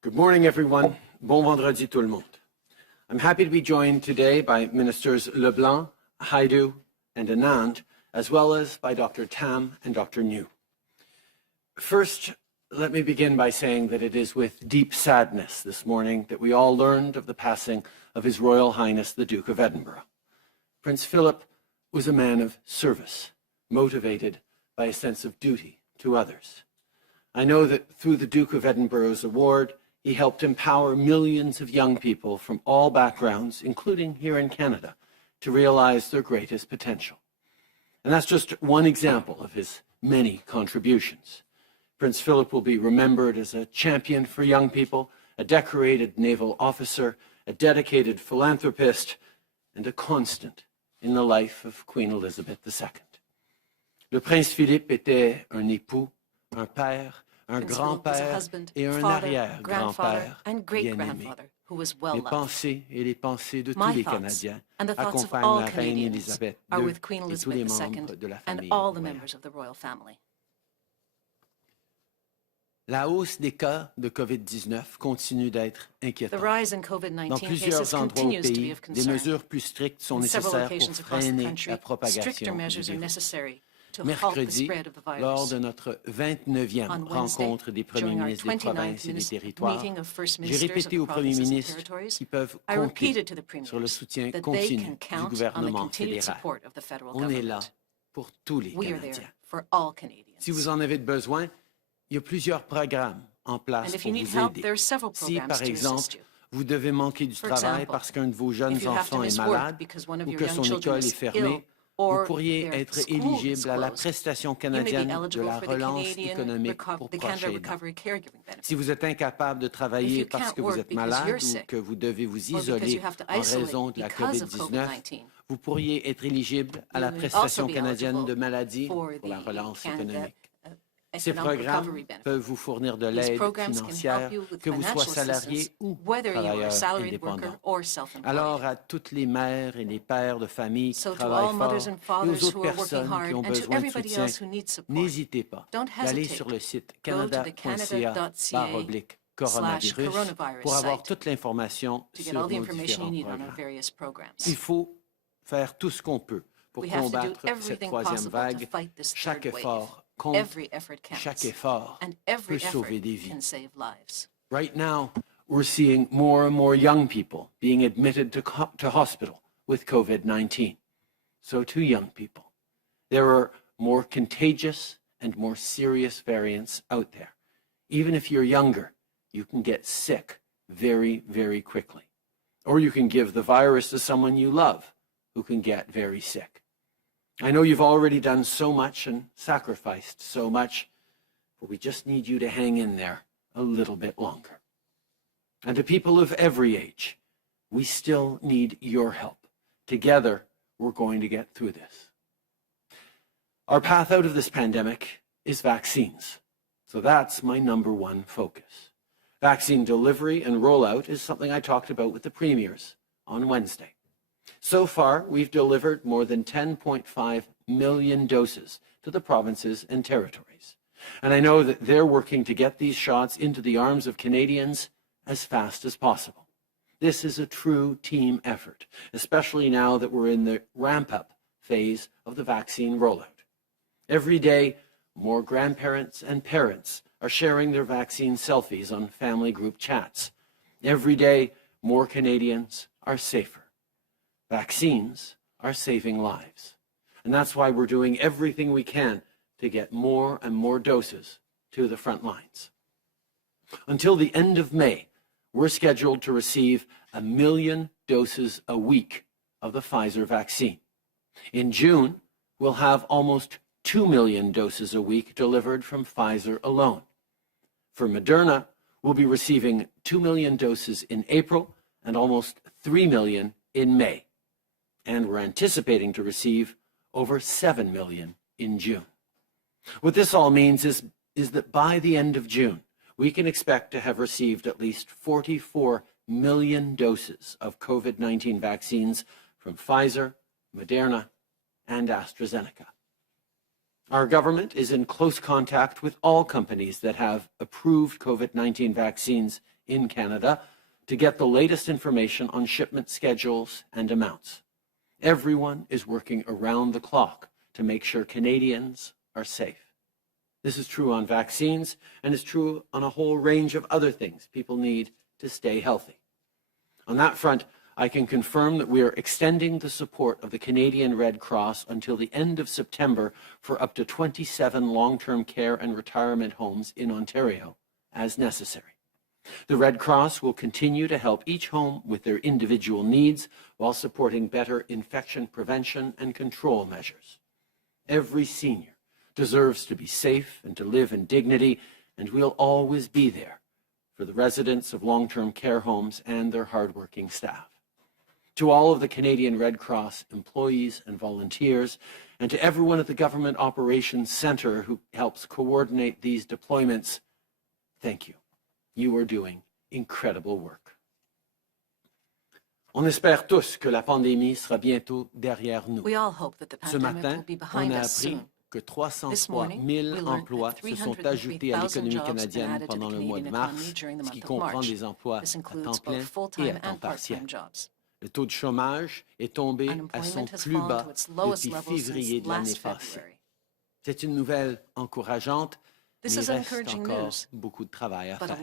Good morning, everyone. Bon vendredi tout le monde. I'm happy to be joined today by Ministers Leblanc, Haidu, and Anand, as well as by Dr. Tam and Dr. New. First, let me begin by saying that it is with deep sadness this morning that we all learned of the passing of His Royal Highness the Duke of Edinburgh. Prince Philip was a man of service, motivated by a sense of duty to others. I know that through the Duke of Edinburgh's award, he helped empower millions of young people from all backgrounds, including here in Canada, to realize their greatest potential. And that's just one example of his many contributions. Prince Philip will be remembered as a champion for young people, a decorated naval officer, a dedicated philanthropist, and a constant in the life of Queen Elizabeth II. Le Prince Philippe était un époux, un père, un grand-père et un arrière-grand-père bien-aimé. Les pensées et les pensées de tous les Canadiens accompagnent la reine Élisabeth II et tous les membres de la famille royale. La hausse des cas de COVID-19 continue d'être inquiétante. Dans plusieurs endroits au pays, des mesures plus strictes sont nécessaires pour freiner la propagation du virus. Mercredi, lors de notre 29e rencontre des premiers ministres des provinces et des territoires, j'ai répété aux premiers ministres qu'ils peuvent compter sur le soutien continu du gouvernement fédéral. On est là pour tous les Canadiens. Si vous en avez besoin, il y a plusieurs programmes en place pour vous aider. Si, par exemple, vous devez manquer du travail parce qu'un de vos jeunes enfants est malade ou que son école est fermée, vous pourriez être éligible à la prestation canadienne de la relance économique pour proches aidants. Si vous êtes incapable de travailler parce que vous êtes malade ou que vous devez vous isoler en raison de la COVID-19, vous pourriez être éligible à la prestation canadienne de maladie pour la relance économique. Ces programmes peuvent vous fournir de l'aide financière, que vous soyez salarié ou travailleur indépendant. Alors, à toutes les mères et les pères de famille qui travaillent fort et aux autres personnes qui ont besoin de soutien, n'hésitez pas d'aller sur le site canada.ca/coronavirus pour avoir toute l'information sur nos différents programmes. Il faut faire tout ce qu'on peut pour combattre cette troisième vague. Chaque effort compte, chaque effort peut sauver des vies. Right now, we're seeing more and more young people being admitted to hospital with COVID-19. So too, young people. There are more contagious and more serious variants out there. Even if you're younger, you can get sick very, very quickly. Or you can give the virus to someone you love who can get very sick. I know you've already done so much and sacrificed so much, but we just need you to hang in there a little bit longer. And to people of every age, we still need your help. Together, we're going to get through this. Our path out of this pandemic is vaccines. So that's my number one focus. Vaccine delivery and rollout is something I talked about with the premiers on Wednesday. So far, we've delivered more than 10.5 million doses to the provinces and territories. And I know that they're working to get these shots into the arms of Canadians as fast as possible. This is a true team effort, especially now that we're in the ramp-up phase of the vaccine rollout. Every day, more grandparents and parents are sharing their vaccine selfies on family group chats. Every day, more Canadians are safer. Vaccines are saving lives. And that's why we're doing everything we can to get more and more doses to the front lines. Until the end of May, we're scheduled to receive 1 million doses a week of the Pfizer vaccine. In June, we'll have almost 2 million doses a week delivered from Pfizer alone. For Moderna, we'll be receiving 2 million doses in April and almost 3 million in May. And we're anticipating to receive over 7 million in June. What this all means is that by the end of June, we can expect to have received at least 44 million doses of COVID-19 vaccines from Pfizer, Moderna, and AstraZeneca. Our government is in close contact with all companies that have approved COVID-19 vaccines in Canada to get the latest information on shipment schedules and amounts. Everyone is working around the clock to make sure Canadians are safe. This is true on vaccines and is true on a whole range of other things people need to stay healthy. On that front, I can confirm that we are extending the support of the Canadian Red Cross until the end of September for up to 27 long-term care and retirement homes in Ontario, as necessary. The Red Cross will continue to help each home with their individual needs while supporting better infection prevention and control measures. Every senior deserves to be safe and to live in dignity, and we'll always be there for the residents of long-term care homes and their hardworking staff. To all of the Canadian Red Cross employees and volunteers, and to everyone at the Government Operations Centre who helps coordinate these deployments, thank you. You are doing incredible work. On espère tous que la pandémie sera bientôt derrière nous. We all hope that the pandemic will be behind us soon. Que 303 000 emplois se sont ajoutés à l'économie canadienne pendant le mois de mars, ce qui comprend des emplois à temps plein et à temps partiel. Le taux de chômage est tombé à son plus bas depuis février de l'année passée. C'est une nouvelle encourageante, mais il reste encore beaucoup de travail à faire.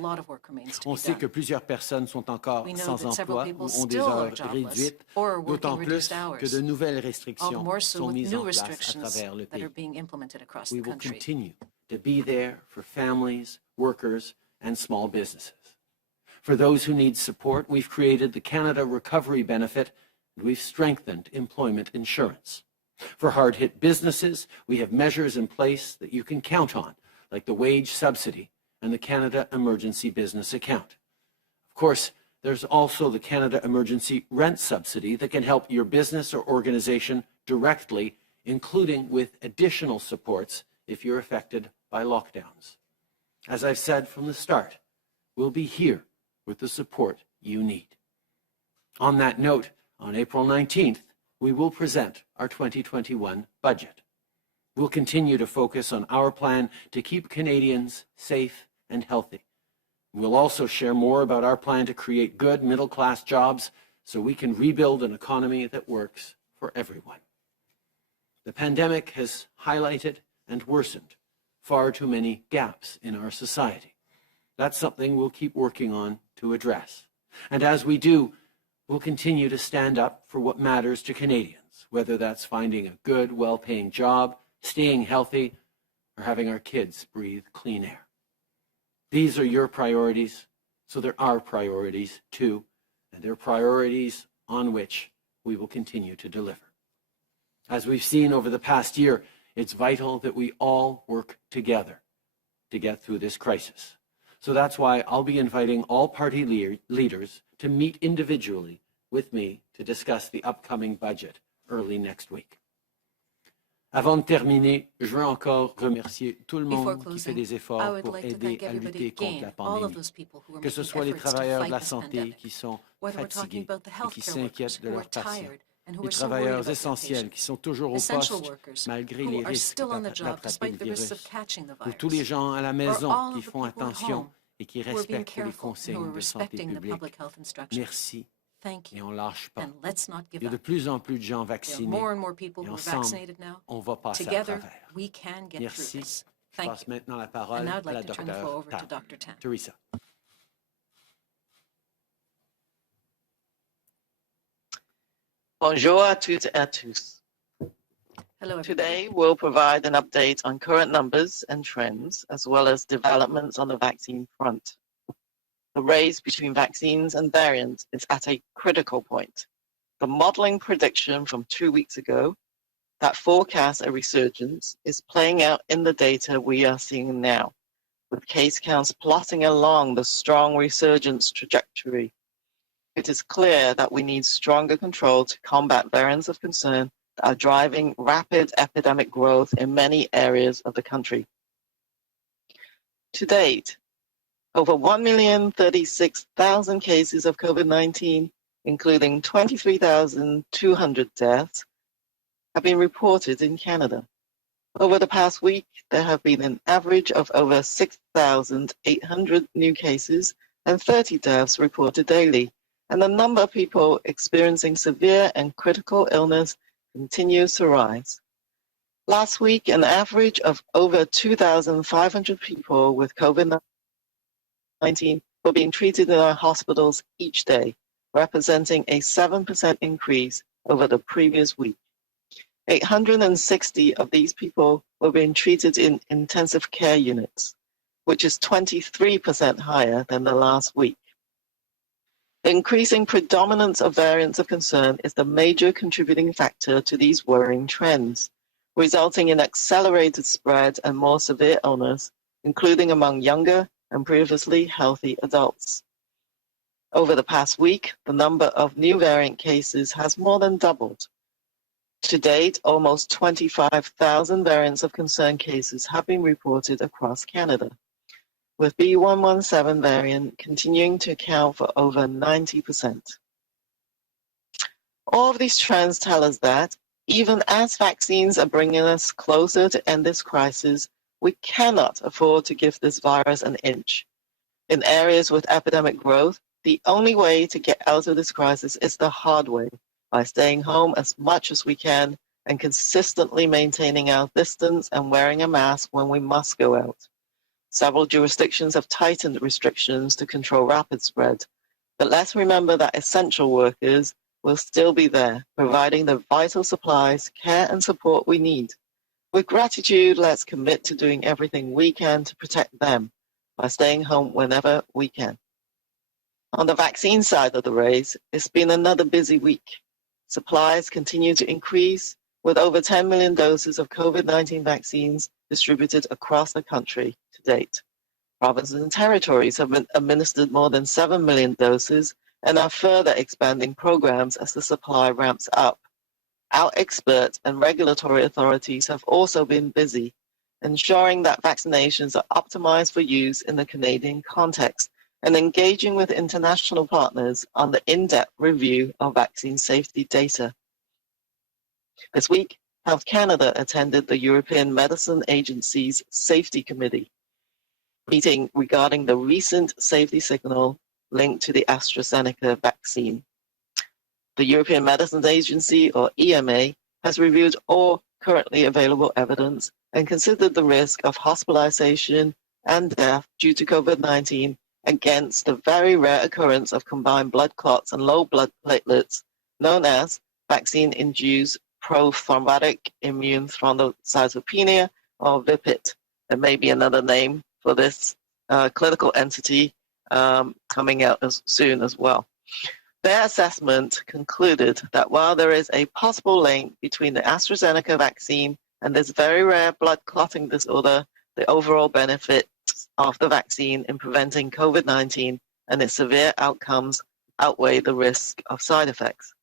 On sait que plusieurs personnes sont encore sans emploi ou ont des heures réduites, d'autant plus que de nouvelles restrictions sont mises en place à travers le pays. We will continue to be there for families, workers, and small businesses. For those who need support, we've created the Canada Recovery Benefit, and we've strengthened employment insurance. For hard-hit businesses, we have measures in place that you can count on, like the wage subsidy and the Canada Emergency Business Account. Of course, there's also the Canada Emergency Rent Subsidy that can help your business or organization directly, including with additional supports if you're affected by lockdowns. As I've said from the start, we'll be here with the support you need. On that note, on April 19th, we will present our 2021 budget. We'll continue to focus on our plan to keep Canadians safe and healthy. We'll also share more about our plan to create good middle-class jobs so we can rebuild an economy that works for everyone. The pandemic has highlighted and worsened far too many gaps in our society. That's something we'll keep working on to address. And as we do, we'll continue to stand up for what matters to Canadians, whether that's finding a good, well-paying job, staying healthy, or having our kids breathe clean air. These are your priorities, so they're our priorities too, and they're priorities on which we will continue to deliver. As we've seen over the past year, it's vital that we all work together to get through this crisis. So that's why I'll be inviting all party leaders to meet individually with me to discuss the upcoming budget early next week. Avant de terminer, je veux encore remercier tout le monde qui fait des efforts pour aider à lutter contre la pandémie, que ce soit les travailleurs de la santé qui sont fatigués et qui s'inquiètent de leurs patients, les travailleurs essentiels qui sont toujours au poste malgré les risques d'attraper le virus, ou tous les gens à la maison qui font attention et qui respectent les consignes de santé publique. Merci. Et on ne lâche pas. Il y a de plus en plus de gens vaccinés. Et ensemble, on va passer à travers. Merci. Je passe maintenant la parole à la docteure Teresa. Bonjour à toutes et à tous. Today, we'll provide an update on current numbers and trends, as well as developments on the vaccine front. The race between vaccines and variants is at a critical point. The modeling prediction from 2 weeks ago that forecasts a resurgence is playing out in the data we are seeing now, with case counts plotting along the strong resurgence trajectory. It is clear that we need stronger control to combat variants of concern that are driving rapid epidemic growth in many areas of the country. To date, over 1,036,000 cases of COVID-19, including 23,200 deaths, have been reported in Canada. Over the past week, there have been an average of over 6,800 new cases and 30 deaths reported daily, and the number of people experiencing severe and critical illness continues to rise. Last week, an average of over 2,500 people with COVID-19 were being treated in our hospitals each day, representing a 7% increase over the previous week. 860 of these people were being treated in intensive care units, which is 23% higher than the last week. The increasing predominance of variants of concern is the major contributing factor to these worrying trends, resulting in accelerated spread and more severe illness, including among younger and previously healthy adults. Over the past week, the number of new variant cases has more than doubled. To date, almost 25,000 variants of concern cases have been reported across Canada, with B.1.1.7 variant continuing to account for over 90%. All of these trends tell us that, even as vaccines are bringing us closer to end this crisis, we cannot afford to give this virus an inch. In areas with epidemic growth, the only way to get out of this crisis is the hard way, by staying home as much as we can and consistently maintaining our distance and wearing a mask when we must go out. Several jurisdictions have tightened restrictions to control rapid spread, but let's remember that essential workers will still be there, providing the vital supplies, care, and support we need. With gratitude, let's commit to doing everything we can to protect them by staying home whenever we can. On the vaccine side of the race, it's been another busy week. Supplies continue to increase, with over 10 million doses of COVID-19 vaccines distributed across the country to date. Provinces and territories have administered more than 7 million doses and are further expanding programs as the supply ramps up. Our experts and regulatory authorities have also been busy, ensuring that vaccinations are optimized for use in the Canadian context and engaging with international partners on the in-depth review of vaccine safety data. This week, Health Canada attended the European Medicine Agency's Safety Committee meeting regarding the recent safety signal linked to the AstraZeneca vaccine. The European Medicines Agency, or EMA, has reviewed all currently available evidence and considered the risk of hospitalization and death due to COVID-19 against the very rare occurrence of combined blood clots and low blood platelets, known as vaccine-induced prothrombotic immune thrombocytopenia, or VIPIT. There may be another name for this clinical entity coming out soon as well. Their assessment concluded that while there is a possible link between the AstraZeneca vaccine and this very rare blood clotting disorder, the overall benefits of the vaccine in preventing COVID-19 and its severe outcomes outweigh the risk of side effects.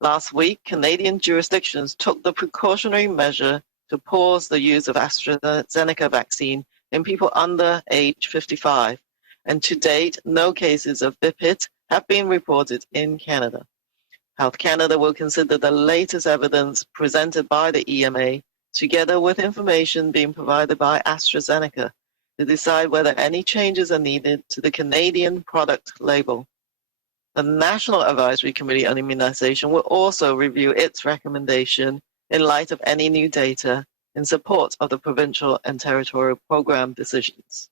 Last week, Canadian jurisdictions took the precautionary measure to pause the use of AstraZeneca vaccine in people under age 55, and to date, no cases of VIPIT have been reported in Canada. Health Canada will consider the latest evidence presented by the EMA, together with information being provided by AstraZeneca, to decide whether any changes are needed to the Canadian product label. The National Advisory Committee on Immunization will also review its recommendation in light of any new data in support of the provincial and territorial program decisions.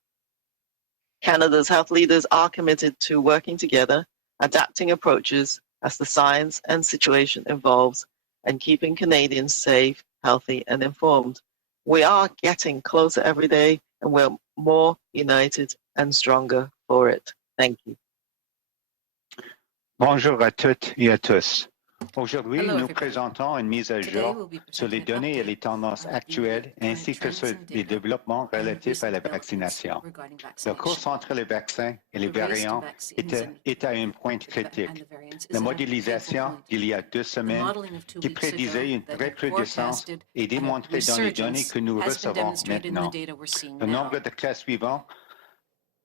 Canada's health leaders are committed to working together, adapting approaches as the science and situation evolves, and keeping Canadians safe, healthy, and informed. We are getting closer every day, and we're more united and stronger for it. Thank you. Bonjour à toutes et à tous. Aujourd'hui, nous présentons une mise à jour sur les données et les tendances actuelles ainsi que sur les développements relatifs à la vaccination. Le course entre les vaccins et les variants est à un point critique. La modélisation d'il y a 2 semaines qui prédisait une recrudescence est démontrée dans les données que nous recevons maintenant. Le nombre de cas suivants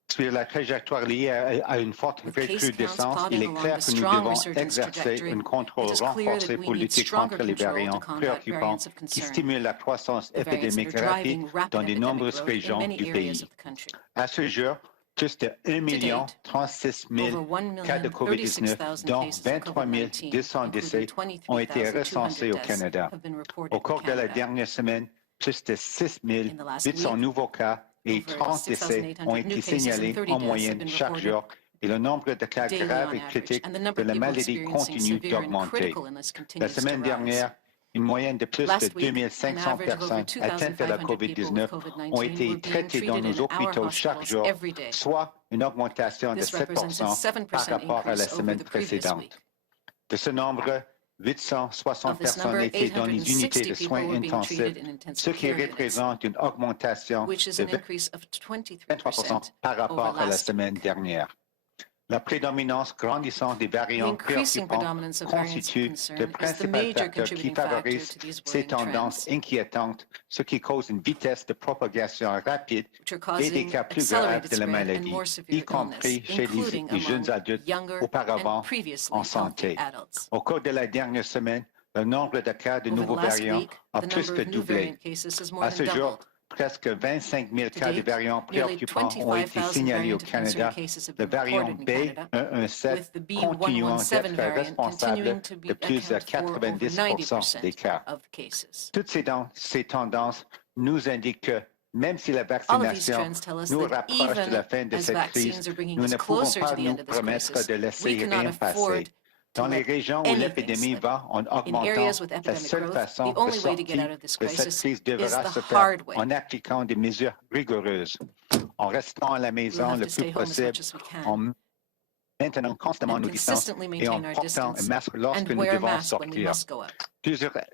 sur la trajectoire liée à une forte recrudescence, il est clair que nous devons exercer un contrôle renforcé pour lutter contre les variants préoccupants qui stimulent la croissance épidémique rapide dans de nombreuses régions du pays. À ce jour, plus de 1 036 000 cas de COVID-19, dont 23 200 décès ont été recensés au Canada. Au cours de la dernière semaine, plus de 6 800 nouveaux cas et 30 décès ont été signalés en moyenne chaque jour, et le nombre de cas graves et critiques de la maladie continue d'augmenter. La semaine dernière, une moyenne de plus de 2500 personnes atteintes de la COVID-19 ont été traitées dans nos hôpitaux chaque jour, soit une augmentation de 7% par rapport à la semaine précédente. De ce nombre, 860 personnes étaient dans les unités de soins intensifs, ce qui représente une augmentation de 23% par rapport à la semaine dernière. La prédominance grandissante des variants préoccupants constitue le principal facteur qui favorise ces tendances inquiétantes, ce qui cause une vitesse de propagation rapide et des cas plus graves de la maladie, y compris chez les jeunes adultes auparavant en santé. Au cours de la dernière semaine, le nombre de cas de nouveaux variants a plus que doublé. À ce jour, presque 25 000 cas de variants préoccupants ont été signalés au Canada, le variant B117 continuant d'être responsable de plus de 90% des cas. Toutes ces tendances nous indiquent que même si la vaccination nous rapproche de la fin de cette crise, nous ne pouvons pas nous promettre de laisser rien passer. Dans les régions où l'épidémie va en augmentant, la seule façon de sortir de cette crise devra se faire en appliquant des mesures rigoureuses, en restant à la maison le plus possible, en maintenant constamment nos distances et en portant un masque lorsque nous devons sortir.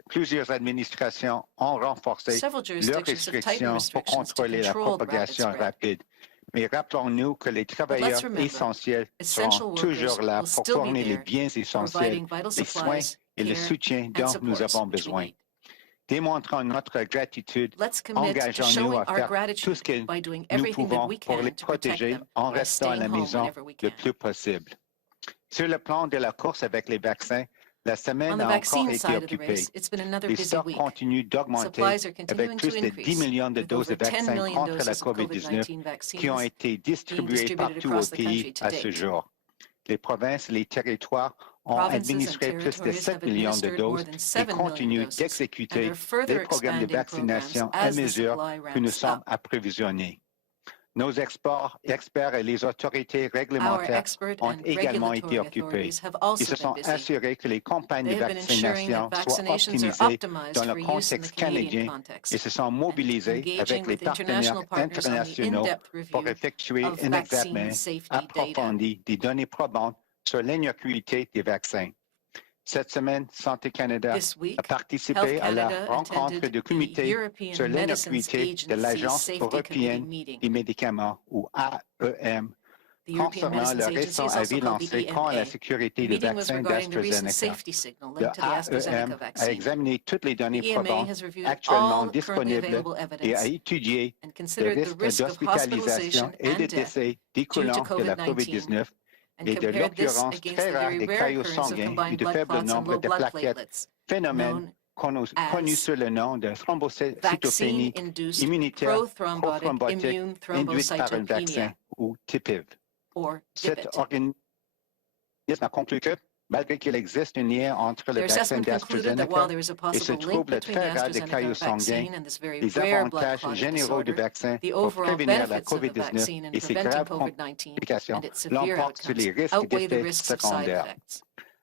Plusieurs administrations ont renforcé leurs restrictions pour contrôler la propagation rapide. Mais rappelons-nous que les travailleurs essentiels seront toujours là pour fournir les biens essentiels, les soins et le soutien dont nous avons besoin. Démontrons notre gratitude, engageons-nous à faire tout ce que nous pouvons pour les protéger en restant à la maison le plus possible. Sur le plan de la course avec les vaccins, la semaine a encore été occupée. Les stocks continuent d'augmenter avec plus de 10 millions de doses de vaccins contre la COVID-19 qui ont été distribuées partout au pays à ce jour. Les provinces et les territoires ont administré plus de 7 millions de doses et continuent d'exécuter des programmes de vaccination à mesure que nous sommes approvisionnés. Nos experts et les autorités réglementaires ont également été occupés. Ils se sont assurés que les campagnes de vaccination soient optimisées dans le contexte canadien et se sont mobilisés avec les partenaires internationaux pour effectuer un examen approfondi des données probantes sur l'innocuité des vaccins. Cette semaine, Santé Canada a participé à la rencontre du comité sur l'innocuité de l'Agence européenne des médicaments, ou AEM, concernant le récent avis lancé contre la sécurité des vaccins d'AstraZeneca. Le AEM a examiné toutes les données probantes actuellement disponibles et a étudié le risque d'hospitalisation et de décès découlant de la COVID-19 et de l'occurrence très rare des caillots sanguins et de faible nombre de plaquettes, phénomène connu sous le nom de thrombocytopénie immunitaire prothrombotique induite par un vaccin, ou TPIV. Cet organisme a conclu que, malgré qu'il existe un lien entre le vaccin d'AstraZeneca et se trouble très rare des caillots sanguins, les avantages généraux du vaccin pour prévenir la COVID-19 et ses graves complications l'emportent sur les risques d'effets secondaires.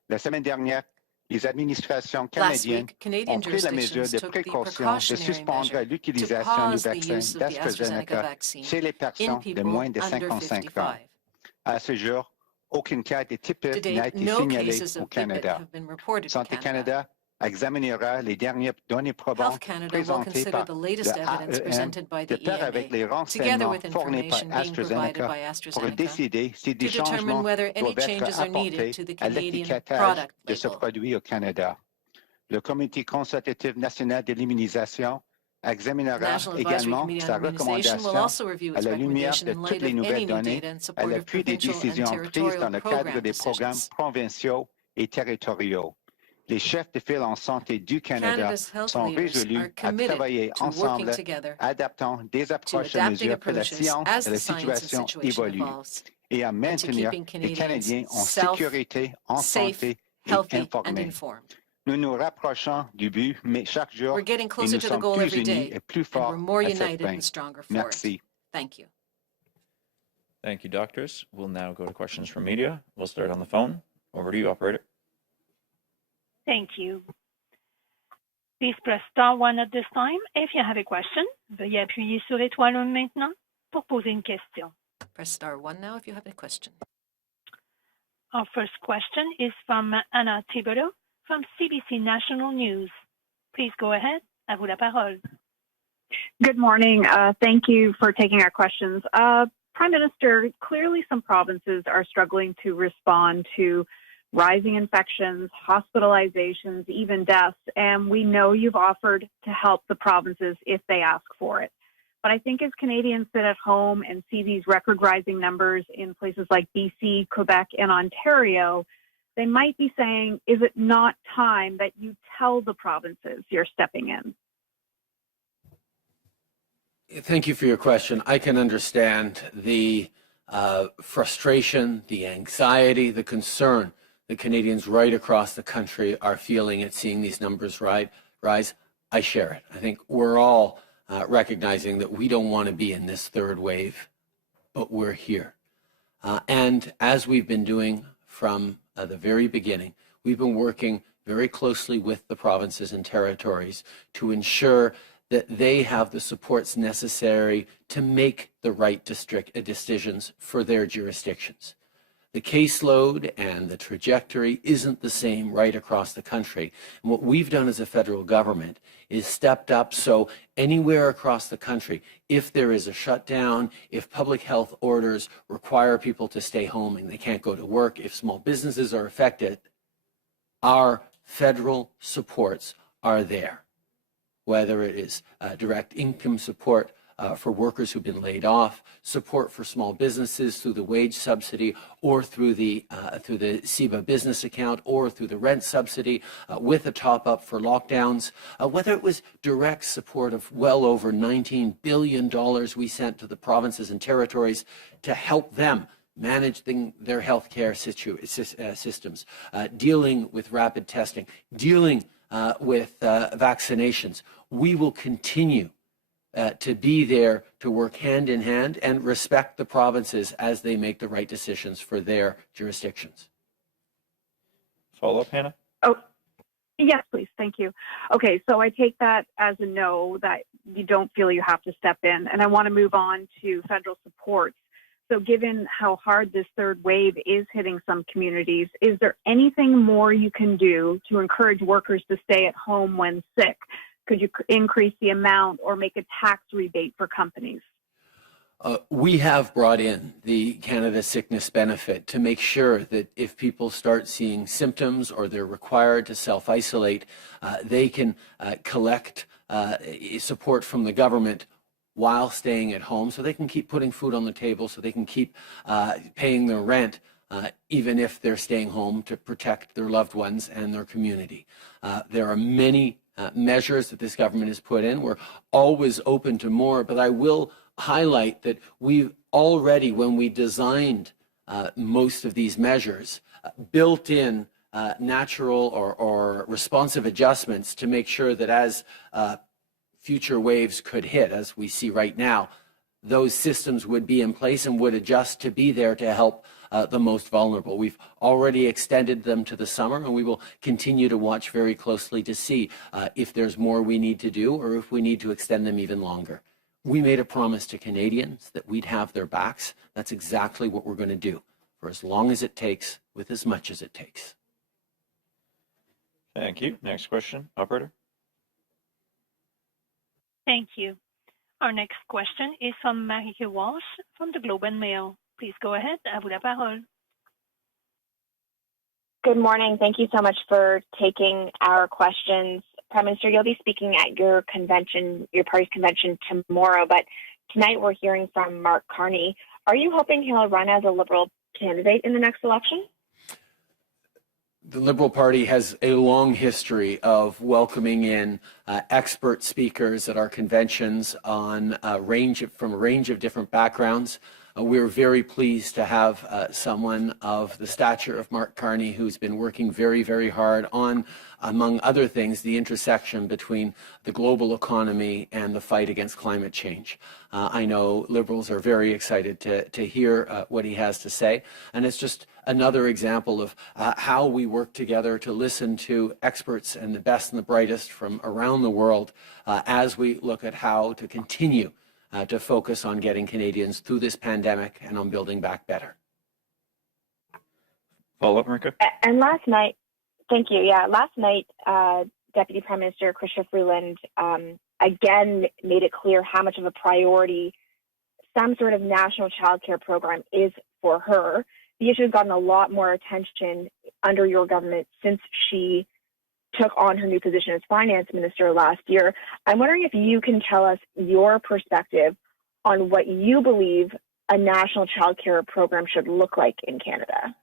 La semaine dernière, les administrations canadiennes ont pris la mesure de précaution de suspendre l'utilisation du vaccin d'AstraZeneca chez les personnes de moins de 55 ans. À ce jour, aucun cas de TPIV n'a été signalé au Canada. Santé Canada examinera les dernières données probantes présentées par l'AEM de pair avec les renseignements fournis par AstraZeneca pour décider si des changements doivent être apportés à l'étiquetage de ce produit au Canada. Le Comité consultatif national de l'immunisation examinera également sa recommandation à la lumière de toutes les nouvelles données à l'appui des décisions prises dans le cadre des programmes provinciaux et territoriaux. Les chefs de file en santé du Canada sont résolus à travailler ensemble, adaptant des approches et mesures que la science et la situation évoluent, et à maintenir les Canadiens en sécurité, en santé et informés. Nous nous rapprochons du but, mais chaque jour, et nous sommes plus unis et plus forts à cette fin. Merci. Thank you. Thank you, doctors. We'll now go to questions from media. We'll start on the phone. Over to you, operator. Thank you. Please press star one at this time if you have a question. Veuillez appuyer sur l'étoile 1 maintenant pour poser une question. Press star one now if you have a question. Our first question is from Anna Thibodeau from CBC National News. Please go ahead. À vous la parole. Good morning. Thank you for taking our questions. Prime Minister, clearly some provinces are struggling to respond to rising infections, hospitalizations, even deaths, and we know you've offered to help the provinces if they ask for it. But I think as Canadians sit at home and see these record-rising numbers in places like BC, Quebec, and Ontario, they might be saying, is it not time that you tell the provinces you're stepping in? Thank you for your question. I can understand the frustration, the anxiety, the concern that Canadians right across the country are feeling at seeing these numbers rise. I share it. I think we're all recognizing that we don't want to be in this third wave, but we're here. And as we've been doing from the very beginning, we've been working very closely with the provinces and territories to ensure that they have the supports necessary to make the right decisions for their jurisdictions. The caseload and the trajectory isn't the same right across the country. And what we've done as a federal government is stepped up so anywhere across the country, if there is a shutdown, if public health orders require people to stay home and they can't go to work, if small businesses are affected, our federal supports are there. Whether it is direct income support for workers who've been laid off, support for small businesses through the wage subsidy or through the CEBA business account or through the rent subsidy with a top-up for lockdowns, whether it was direct support of well over $19 billion we sent to the provinces and territories to help them manage their healthcare systems, dealing with rapid testing, dealing with vaccinations. We will continue to be there to work hand in hand and respect the provinces as they make the right decisions for their jurisdictions. Follow up, Hannah? Oh, yes, please. Thank you. Okay, so I take that as a no, that you don't feel you have to step in. And I want to move on to federal supports. So given how hard this third wave is hitting some communities, is there anything more you can do to encourage workers to stay at home when sick? Could you increase the amount or make a tax rebate for companies? We have brought in the Canada Sickness Benefit to make sure that if people start seeing symptoms or they're required to self-isolate, they can collect support from the government while staying at home, so they can keep putting food on the table, so they can keep paying their rent, even if they're staying home to protect their loved ones and their community. There are many measures that this government has put in. We're always open to more, but I will highlight that we've already, when we designed most of these measures, built in natural or responsive adjustments to make sure that as future waves could hit, as we see right now, those systems would be in place and would adjust to be there to help the most vulnerable. We've already extended them to the summer, and we will continue to watch very closely to see if there's more we need to do or if we need to extend them even longer. We made a promise to Canadians that we'd have their backs. That's exactly what we're going to do for as long as it takes, with as much as it takes. Thank you. Next question, operator. Thank you. Our next question is from Marika Walsh from the Globe and Mail. Please go ahead. À vous la parole. Good morning. Thank you so much for taking our questions. Prime Minister, you'll be speaking at your convention, your party's convention tomorrow, but tonight we're hearing from Mark Carney. Are you hoping he'll run as a Liberal candidate in the next election? The Liberal Party has a long history of welcoming in expert speakers at our conventions on from a range of different backgrounds. We're very pleased to have someone of the stature of Mark Carney, who's been working very, very hard on, among other things, the intersection between the global economy and the fight against climate change. I know Liberals are very excited to hear what he has to say, and it's just another example of how we work together to listen to experts and the best and the brightest from around the world as we look at how to continue to focus on getting Canadians through this pandemic and on building back better. Follow up, Marika? And last night, thank you. Yeah, last night, Deputy Prime Minister Chrystia Freeland again made it clear how much of a priority some sort of national child care program is for her. The issue has gotten a lot more attention under your government since she took on her new position as finance minister last year. I'm wondering if you can tell us your perspective on what you believe a national child care program should look like in Canada.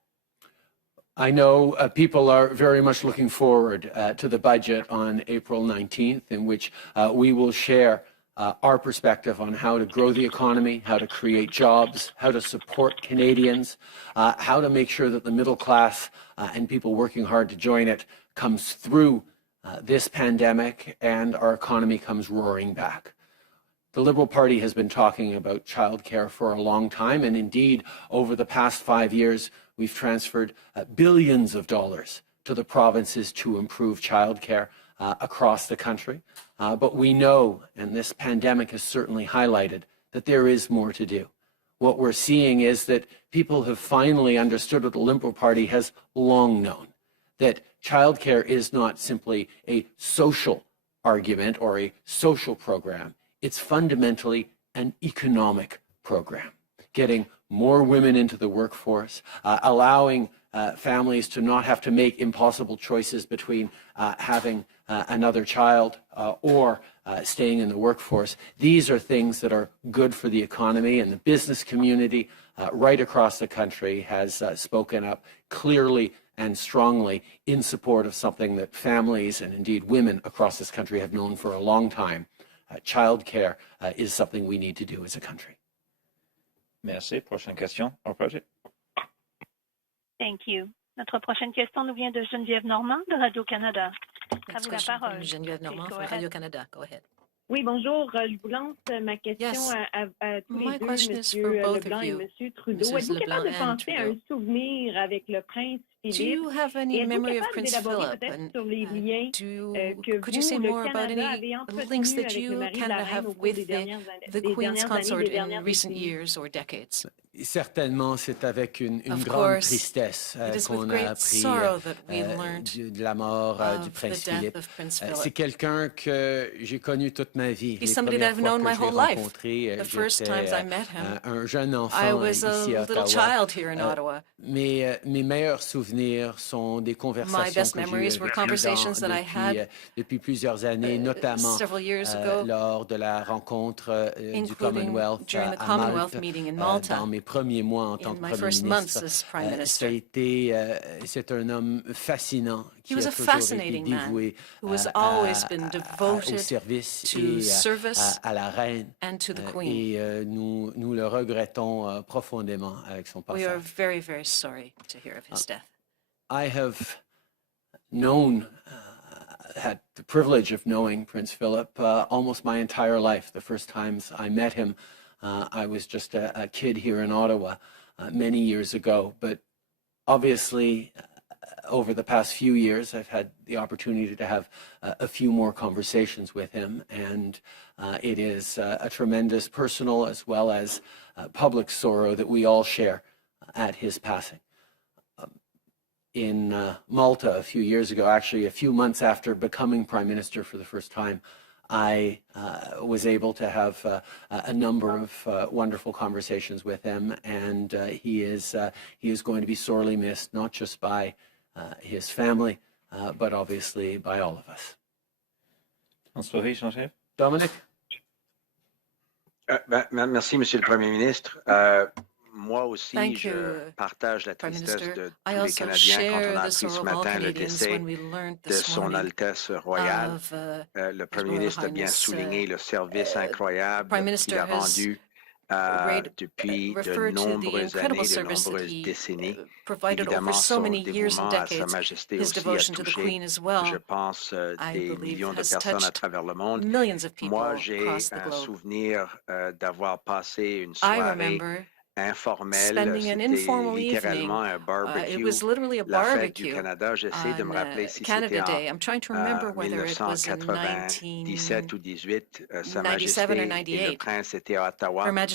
I know people are very much looking forward to the budget on April 19th, in which we will share our perspective on how to grow the economy, how to create jobs, how to support Canadians, how to make sure that the middle class and people working hard to join it comes through this pandemic and our economy comes roaring back. The Liberal Party has been talking about childcare for a long time, and indeed, over the past 5 years, we've transferred billions of dollars to the provinces to improve childcare across the country. But we know, and this pandemic has certainly highlighted, that there is more to do. What we're seeing is that people have finally understood what the Liberal Party has long known, that childcare is not simply a social argument or a social program. It's fundamentally an economic program, getting more women into the workforce, allowing families to not have to make impossible choices between having another child or staying in the workforce. These are things that are good for the economy, and the business community right across the country has spoken up clearly and strongly in support of something that families and indeed women across this country have known for a long time. Childcare is something we need to do as a country. Merci. Prochaine question. Au projet. Thank you. Notre prochaine question nous vient de Geneviève Normand de Radio-Canada. À vous la parole. Geneviève Normand from Radio-Canada. Go ahead. Oui, bonjour. Je vous lance ma question à tous les deux, M. Leblanc et M. Trudeau. Êtes-vous capable de penser à un souvenir avec le prince Philippe? Do you have any memory of Prince Philip? And Could you say more about any links that you, Canada, have with the Queen's consort in recent years or decades? Certainement, c'est avec une grande tristesse qu'on a appris de la mort du prince Philippe. C'est quelqu'un que j'ai connu toute ma vie. He's somebody that I've known my whole life. The first times I met him, un jeune enfant I was a ici à little child here in Ottawa. Mes meilleurs souvenirs sont des conversations que j'ai eues depuis plusieurs années, notamment lors de la rencontre du Commonwealth à Malte, dans mes premiers mois en tant que Premier ministre. C'est un homme fascinant qui a toujours été dévoué au service et à la reine. Et nous le regrettons profondément avec son passage. We are very, very sorry to hear of his death. I have known, had the privilege of knowing Prince Philip almost my entire life. The first times I met him, I was just a kid here in Ottawa many years ago. But obviously, over the past few years, I've had the opportunity to have a few more conversations with him. And it is a tremendous personal as well as public sorrow that we all share at his passing. In Malta a few years ago, actually a few months after becoming Prime Minister for the first time, I was able to have a number of wonderful conversations with him, and he is going to be sorely missed, not just by his family, but obviously by all of us. Dominic? Merci, Monsieur le Premier ministre. Moi aussi, je partage la tristesse de tous les Canadiens quand on a appris ce matin le décès de Son Altesse Royale. Le Premier ministre a bien souligné le service incroyable qu'il a rendu depuis de nombreuses années, de nombreuses décennies. Évidemment, son dévouement à Sa Majesté aussi a touché, je pense, des millions de personnes à travers le monde. Moi, j'ai un souvenir d'avoir passé une soirée informelle, c'était littéralement un barbecue, la fête du Canada. J'essaie de me rappeler si c'était en 1997 ou 18, Sa Majesté et le Prince étaient à Ottawa, et mon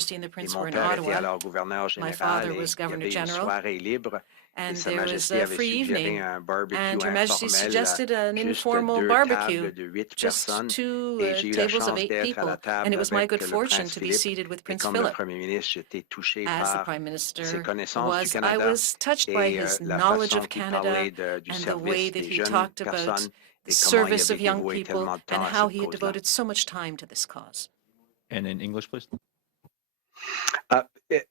père était alors gouverneur général, et il y avait une soirée libre. And Sa there was Majesté a avait free suggéré evening, un barbecue and Her Majesty informel, suggested an juste informal deux barbecue, tables de 8 just personnes, 2 et j'ai eu la tables of chance 8 d'être à la people, table and it was my avec good le fortune Prince to be Philippe, seated with et Prince comme le Philip. Premier ministre, j'étais touché As the par Prime ses Minister connaissances du I Canada was touched by et his la knowledge façon of qu'il Canada parlait du and the way service that des he jeunes talked about personnes the et comment il service avait of young dévoué people tellement de temps and à how cette he had cause-là. devoted so much time to this cause. And in English, please.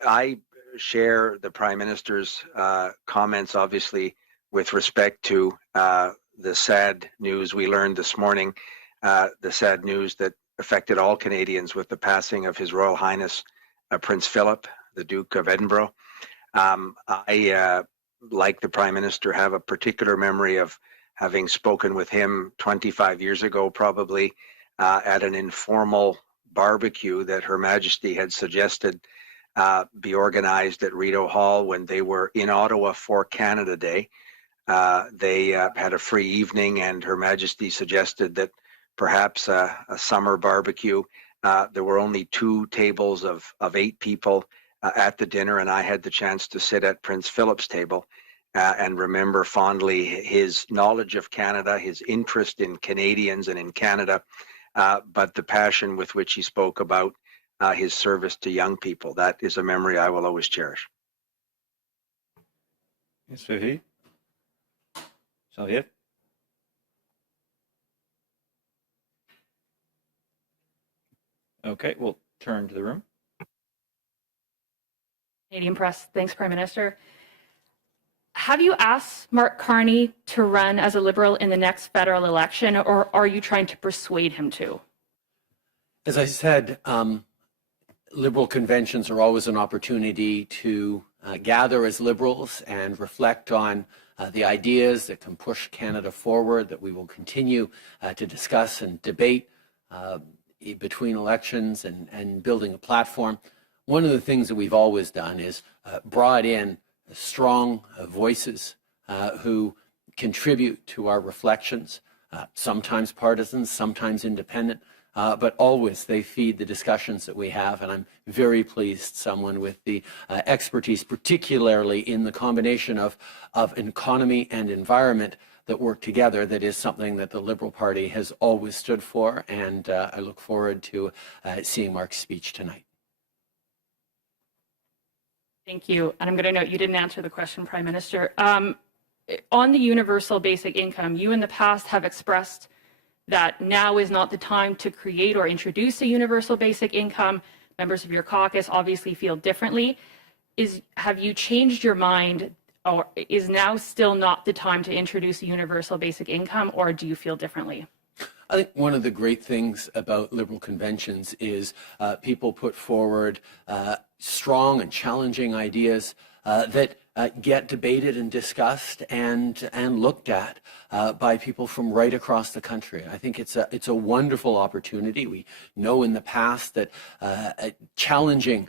I share the Prime Minister's comments, obviously, with respect to the sad news we learned this morning, the sad news that affected all Canadians with the passing of His Royal Highness Prince Philip, the Duke of Edinburgh. I, like the Prime Minister, have a particular memory of having spoken with him 25 years ago, probably, at an informal barbecue that Her Majesty had suggested be organized at Rideau Hall when they were in Ottawa for Canada Day. They had a free evening, and Her Majesty suggested that perhaps a summer barbecue. There were only 2 tables of 8 people at the dinner, and I had the chance to sit at Prince Philip's table and remember fondly his knowledge of Canada, his interest in Canadians and in Canada, but the passion with which he spoke about his service to young people. That is a memory I will always cherish. Yes, Sophie. Xavier. Okay, we'll turn to the room. Canadian Press. Thanks, Prime Minister. Have you asked Mark Carney to run as a Liberal in the next federal election, or are you trying to persuade him to? As I said, Liberal conventions are always an opportunity to gather as Liberals and reflect on the ideas that can push Canada forward, that we will continue to discuss and debate between elections and building a platform. One of the things that we've always done is brought in strong voices who contribute to our reflections, sometimes partisan, sometimes independent, but always they feed the discussions that we have, and I'm very pleased someone with the expertise, particularly in the combination of economy and environment that work together, that is something that the Liberal Party has always stood for, and I look forward to seeing Mark's speech tonight. Thank you. And I'm going to note you didn't answer the question, Prime Minister. On the universal basic income, you in the past have expressed that now is not the time to create or introduce a universal basic income. Members of your caucus obviously feel differently. Have you changed your mind, or is now still not the time to introduce a universal basic income, or do you feel differently? I think one of the great things about Liberal conventions is people put forward strong and challenging ideas that get debated and discussed and looked at by people from right across the country. I think it's a wonderful opportunity. We know in the past that challenging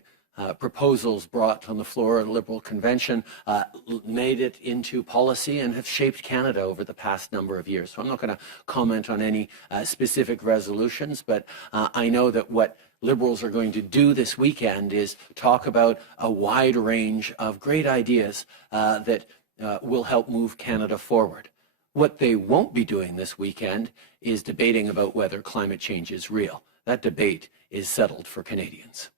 proposals brought on the floor of the Liberal Convention made it into policy and have shaped Canada over the past number of years. So I'm not going to comment on any specific resolutions, but I know that what Liberals are going to do this weekend is talk about a wide range of great ideas that will help move Canada forward. What they won't be doing this weekend is debating about whether climate change is real. That debate is settled for Canadians.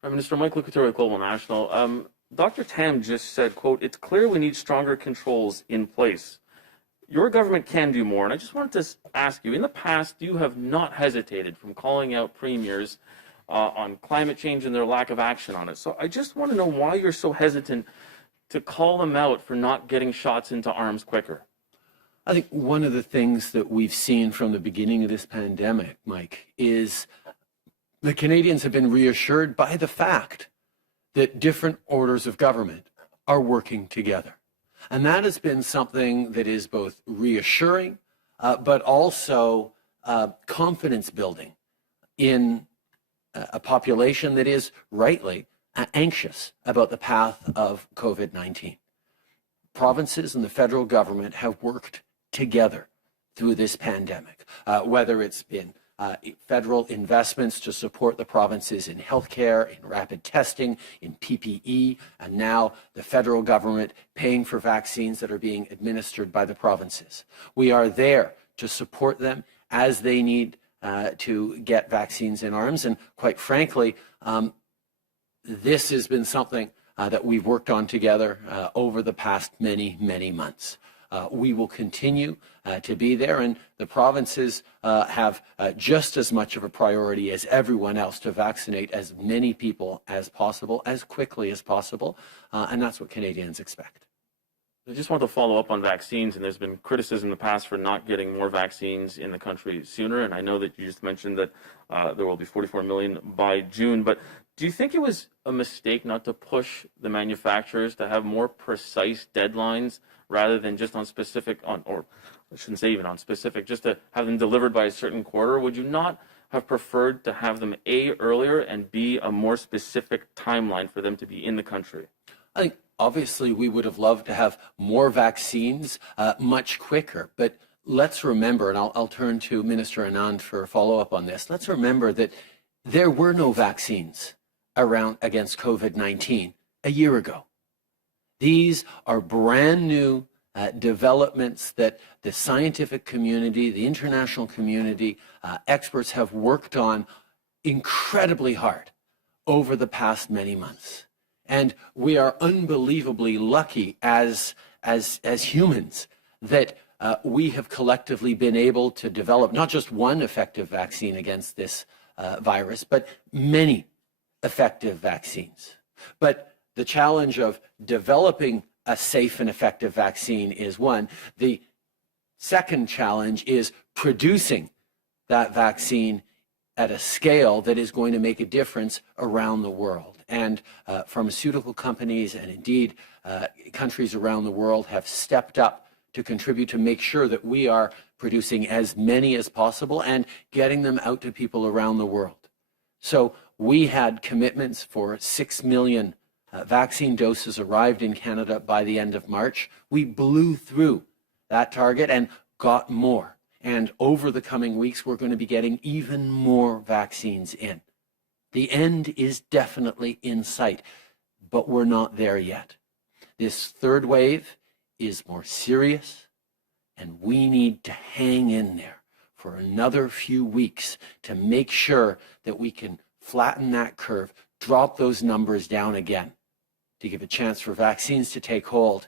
Prime Minister Michael Couture, Global National. Dr. Tam just said, quote, "It's clear we need stronger controls in place." Your government can do more, and I just wanted to ask you, in the past, you have not hesitated from calling out premiers on climate change and their lack of action on it. So I just want to know why you're so hesitant to call them out for not getting shots into arms quicker. I think one of the things that we've seen from the beginning of this pandemic, Mike, is the Canadians have been reassured by the fact that different orders of government are working together. And that has been something that is both reassuring, but also confidence building in a population that is rightly anxious about the path of COVID-19. Provinces and the federal government have worked together through this pandemic, whether it's been federal investments to support the provinces in healthcare, in rapid testing, in PPE, and now the federal government paying for vaccines that are being administered by the provinces. We are there to support them as they need to get vaccines in arms. And quite frankly, this has been something that we've worked on together over the past many, many months. We will continue to be there, and the provinces have just as much of a priority as everyone else to vaccinate as many people as possible, as quickly as possible, and that's what Canadians expect. I just wanted to follow up on vaccines, and there's been criticism in the past for not getting more vaccines in the country sooner, and I know that you just mentioned that there will be 44 million by June, but do you think it was a mistake not to push the manufacturers to have more precise deadlines rather than just on specific, or I shouldn't say even on specific, just to have them delivered by a certain quarter? Would you not have preferred to have them A, earlier, and B, a more specific timeline for them to be in the country? I think obviously we would have loved to have more vaccines much quicker, but let's remember, and I'll turn to Minister Anand for a follow-up on this, let's remember that there were no vaccines around against COVID-19 a year ago. These are brand new developments that the scientific community, the international community, experts have worked on incredibly hard over the past many months. And we are unbelievably lucky as humans that we have collectively been able to develop not just one effective vaccine against this virus, but many effective vaccines. But the challenge of developing a safe and effective vaccine is one. The second challenge is producing that vaccine at a scale that is going to make a difference around the world. And pharmaceutical companies and indeed countries around the world have stepped up to contribute to make sure that we are producing as many as possible and getting them out to people around the world. So we had commitments for 6 million vaccine doses arrived in Canada by the end of March. We blew through that target and got more. And over the coming weeks, we're going to be getting even more vaccines in. The end is definitely in sight, but we're not there yet. This third wave is more serious, and we need to hang in there for another few weeks to make sure that we can flatten that curve, drop those numbers down again, to give a chance for vaccines to take hold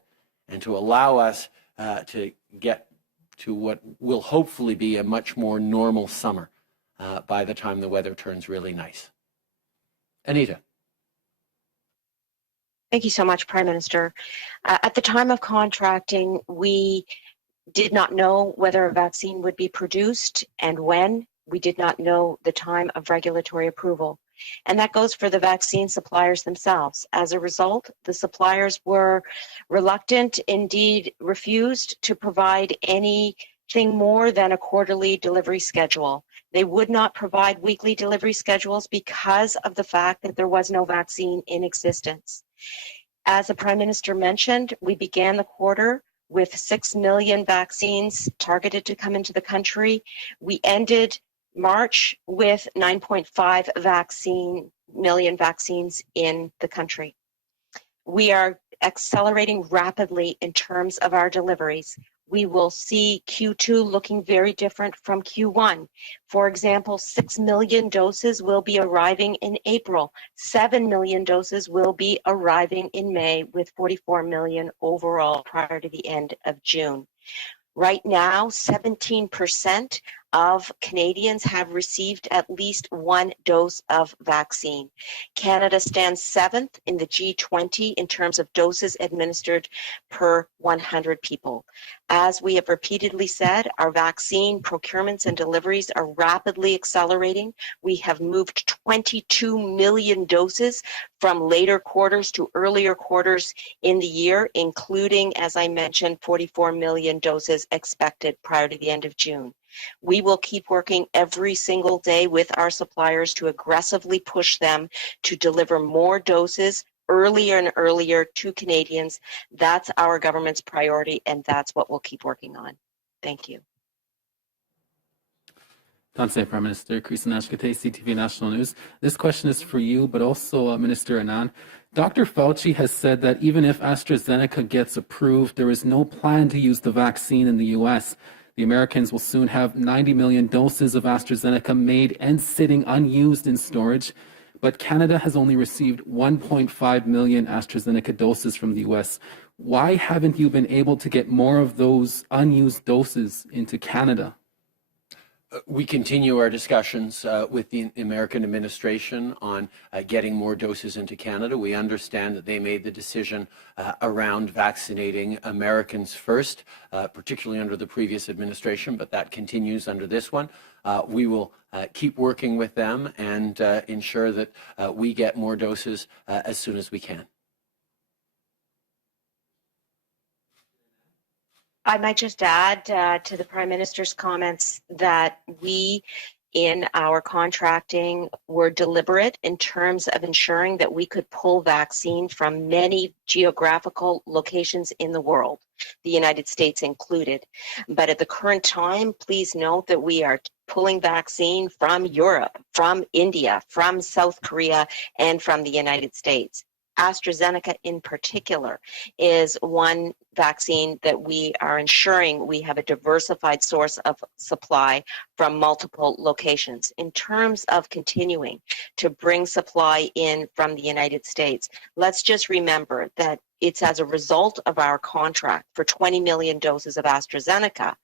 and to allow us to get to what will hopefully be a much more normal summer by the time the weather turns really nice. Anita. Thank you so much, Prime Minister. At the time of contracting, we did not know whether a vaccine would be produced and when. We did not know the time of regulatory approval. And that goes for the vaccine suppliers themselves. As a result, the suppliers were reluctant, indeed refused to provide anything more than a quarterly delivery schedule. They would not provide weekly delivery schedules because of the fact that there was no vaccine in existence. As the Prime Minister mentioned, we began the quarter with 6 million vaccines targeted to come into the country. We ended March with 9.5 million vaccines in the country. We are accelerating rapidly in terms of our deliveries. We will see Q2 looking very different from Q1. For example, 6 million doses will be arriving in April. 7 million doses will be arriving in May, with 44 million overall prior to the end of June. Right now, 17% of Canadians have received at least one dose of vaccine. Canada stands 7th in the G20 in terms of doses administered per 100 people. As we have repeatedly said, our vaccine procurements and deliveries are rapidly accelerating. We have moved 22 million doses from later quarters to earlier quarters in the year, including, as I mentioned, 44 million doses expected prior to the end of June. We will keep working every single day with our suppliers to aggressively push them to deliver more doses earlier and earlier to Canadians. That's our government's priority, and that's what we'll keep working on. Thank you. Thanks, Prime Minister. Kristen Ashkate, CTV National News. This question is for you, but also Minister Anand. Dr. Fauci has said that even if AstraZeneca gets approved, there is no plan to use the vaccine in the U.S. The Americans will soon have 90 million doses of AstraZeneca made and sitting unused in storage, but Canada has only received 1.5 million AstraZeneca doses from the U.S. Why haven't you been able to get more of those unused doses into Canada? We continue our discussions with the American administration on getting more doses into Canada. We understand that they made the decision around vaccinating Americans first, particularly under the previous administration, but that continues under this one. We will keep working with them and ensure that we get more doses as soon as we can. I might just add to the Prime Minister's comments that we, in our contracting, were deliberate in terms of ensuring that we could pull vaccine from many geographical locations in the world, the United States included. But at the current time, please note that we are pulling vaccine from Europe, from India, from South Korea, and from the United States. AstraZeneca in particular is one vaccine that we are ensuring we have a diversified source of supply from multiple locations. In terms of continuing to bring supply in from the United States, let's just remember that it's as a result of our contract for 20 million doses of AstraZeneca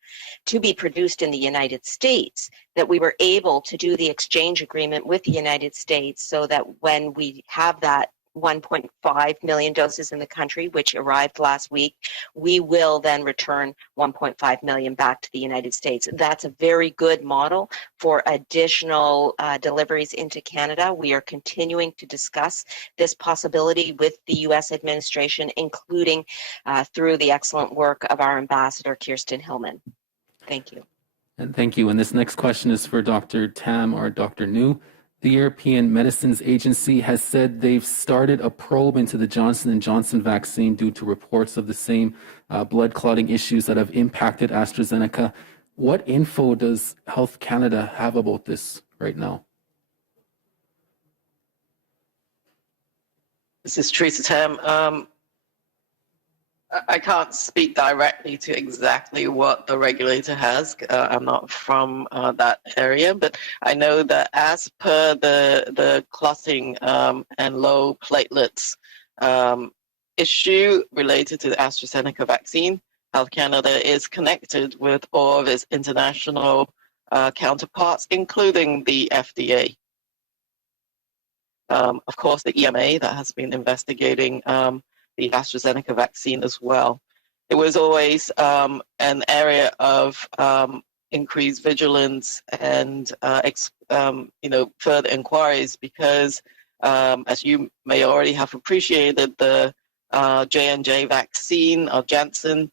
to be produced in the United States that we were able to do the exchange agreement with the United States so that when we have that 1.5 million doses in the country, which arrived last week, we will then return 1.5 million back to the United States. That's a very good model for additional deliveries into Canada. We are continuing to discuss this possibility with the U.S. administration, including through the excellent work of our ambassador, Kirsten Hillman. Thank you. And thank you. And this next question is for Dr. Tam or Dr. New. The European Medicines Agency has said they've started a probe into the Johnson & Johnson vaccine due to reports of the same blood clotting issues that have impacted AstraZeneca. What info does Health Canada have about this right now? This is Teresa Tam. I can't speak directly to exactly what the regulator has. I'm not from that area, but I know that as per the clotting and low platelets issue related to the AstraZeneca vaccine, Health Canada is connected with all of its international counterparts, including the FDA. Of course, the EMA that has been investigating the AstraZeneca vaccine as well. It was always an area of increased vigilance and further inquiries because, as you may already have appreciated, the J&J vaccine of Janssen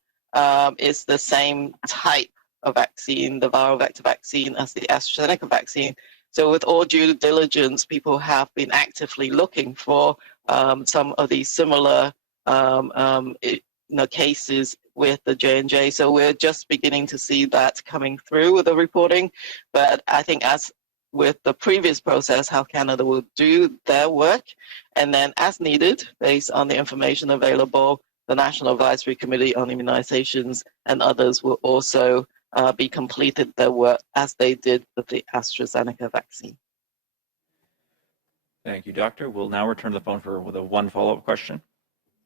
is the same type of vaccine, the viral vector vaccine, as the AstraZeneca vaccine. So with all due diligence, people have been actively looking for some of these similar cases with the J&J. So we're just beginning to see that coming through with the reporting. But I think as with the previous process, Health Canada will do their work. And then as needed, based on the information available, the National Advisory Committee on Immunizations and others will also be completed their work as they did with the AstraZeneca vaccine. Thank you, Doctor. We'll now return to the phone for one follow-up question.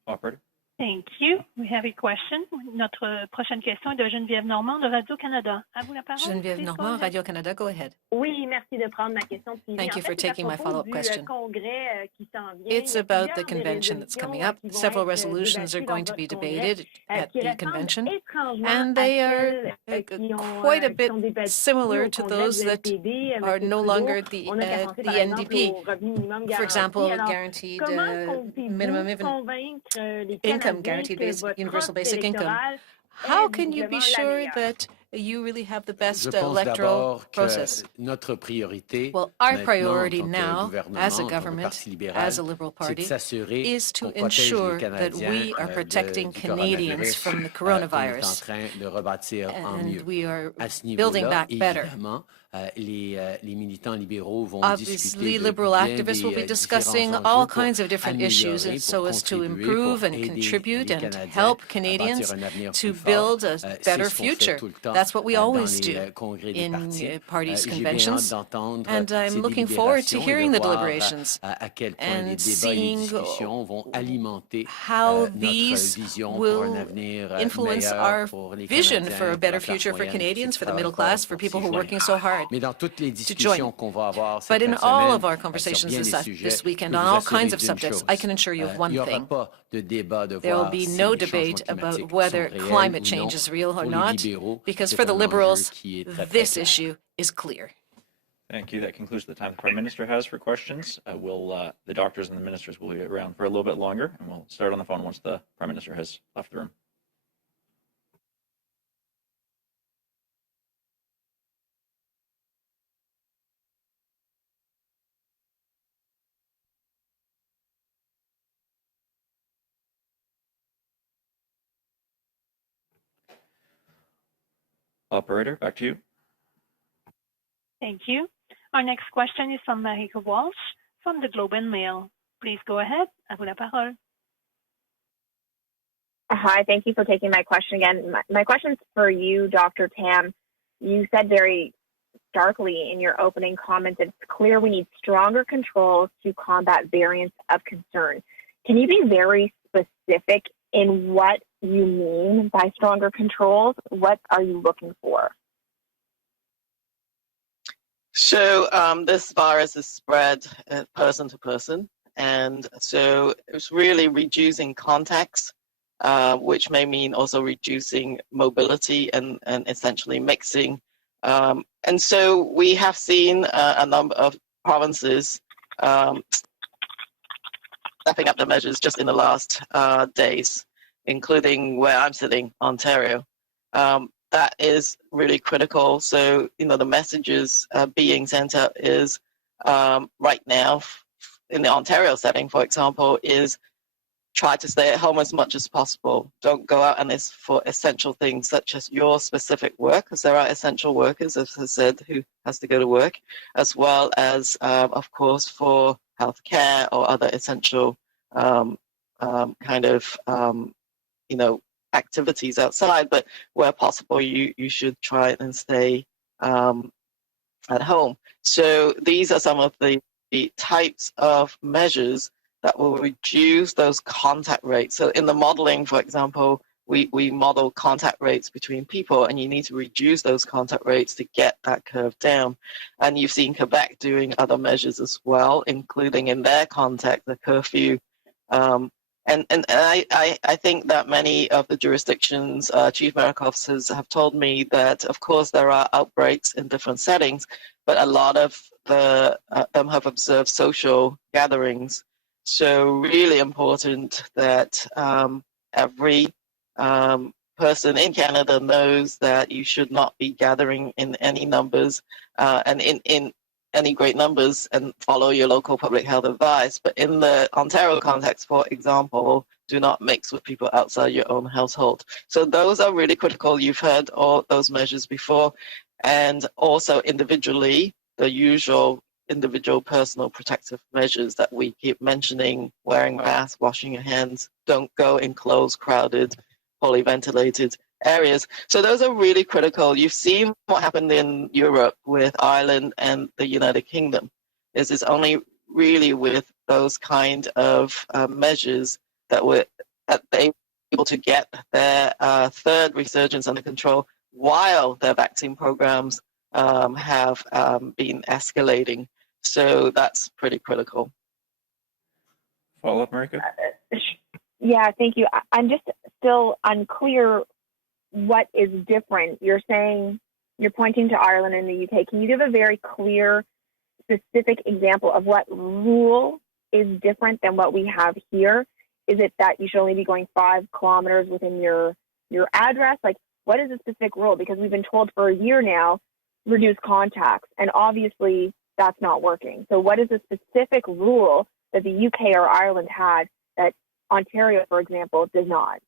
Operator. Thank you. We have a question. Notre prochaine question est de Geneviève Normand de Radio-Canada. À vous la parole. Geneviève Normand, Radio-Canada, go ahead. Oui, merci de prendre ma question. Thank you for taking my follow-up question. It's about the convention that's coming up. Several resolutions are going to be debated at the convention, and they are quite a bit similar to those that are no longer the NDP. For example, guaranteed minimum income, guaranteed universal basic income. How can you be sure that you really have the best electoral process? Well, our priority now, as a government, as a Liberal Party, is to ensure that we are protecting Canadians from the coronavirus, and we are building back better. Obviously, Liberal activists will be discussing all kinds of different issues so as to improve and contribute and help Canadians to build a better future. That's what we always do in parties' conventions, and I'm looking forward to hearing the deliberations and seeing how these will influence our vision for a better future for Canadians, for the middle class, for people who are working so hard to join. But in all of our conversations this weekend on all kinds of subjects, I can assure you of one thing. There will be no debate about whether climate change is real or not, because for the Liberals, this issue is clear. Thank you. That concludes the time the Prime Minister has for questions. The doctors and the ministers will be around for a little bit longer, and we'll start on the phone once the Prime Minister has left the room. Operator, back to you. Thank you. Our next question is from Marika Walsh from the Globe and Mail. Please go ahead. À vous la parole. Hi, thank you for taking my question again. My question is for you, Dr. Tam. You said very starkly in your opening comments, it's clear we need stronger controls to combat variants of concern. Can you be very specific in what you mean by stronger controls? What are you looking for? So this virus is spread person to person, and so it's really reducing contacts, which may mean also reducing mobility and essentially mixing. And so we have seen a number of provinces stepping up the measures just in the last days, including where I'm sitting, Ontario. That is really critical. So, the messages being sent out is right now, in the Ontario setting, for example, is try to stay at home as much as possible. Don't go out unless for essential things such as your specific work, because there are essential workers, as I said, who has to go to work, as well as, of course, for healthcare or other essential activities outside. But where possible, you should try and stay at home. So these are some of the types of measures that will reduce those contact rates. So in the modeling, for example, we model contact rates between people, and you need to reduce those contact rates to get that curve down. And you've seen Quebec doing other measures as well, including in their context, the curfew. And I think that many of the jurisdictions, chief medical officers have told me that, of course, there are outbreaks in different settings, but a lot of them have observed social gatherings. So really important that every person in Canada knows that you should not be gathering in any numbers and in any great numbers, and follow your local public health advice. But in the Ontario context, for example, do not mix with people outside your own household. So those are really critical. You've heard all those measures before. And also individually, the usual individual personal protective measures that we keep mentioning: wearing masks, washing your hands, don't go in closed, crowded, poorly ventilated areas. So those are really critical. You've seen what happened in Europe with Ireland and the United Kingdom. It's only really with those kind of measures that they able to get their third resurgence under control while their vaccine programs have been escalating. So that's pretty critical. Follow up, Marika? Yeah, thank you. I'm just still unclear what is different. You're saying, you're pointing to Ireland and the UK. Can you give a very clear, specific example of what rule is different than what we have here? Is it that you should only be going 5 kilometers within your address? Like, what is the specific rule? Because we've been told for a year now, reduce contacts, and obviously that's not working. So what is the specific rule that the UK or Ireland had that Ontario, for example, does not?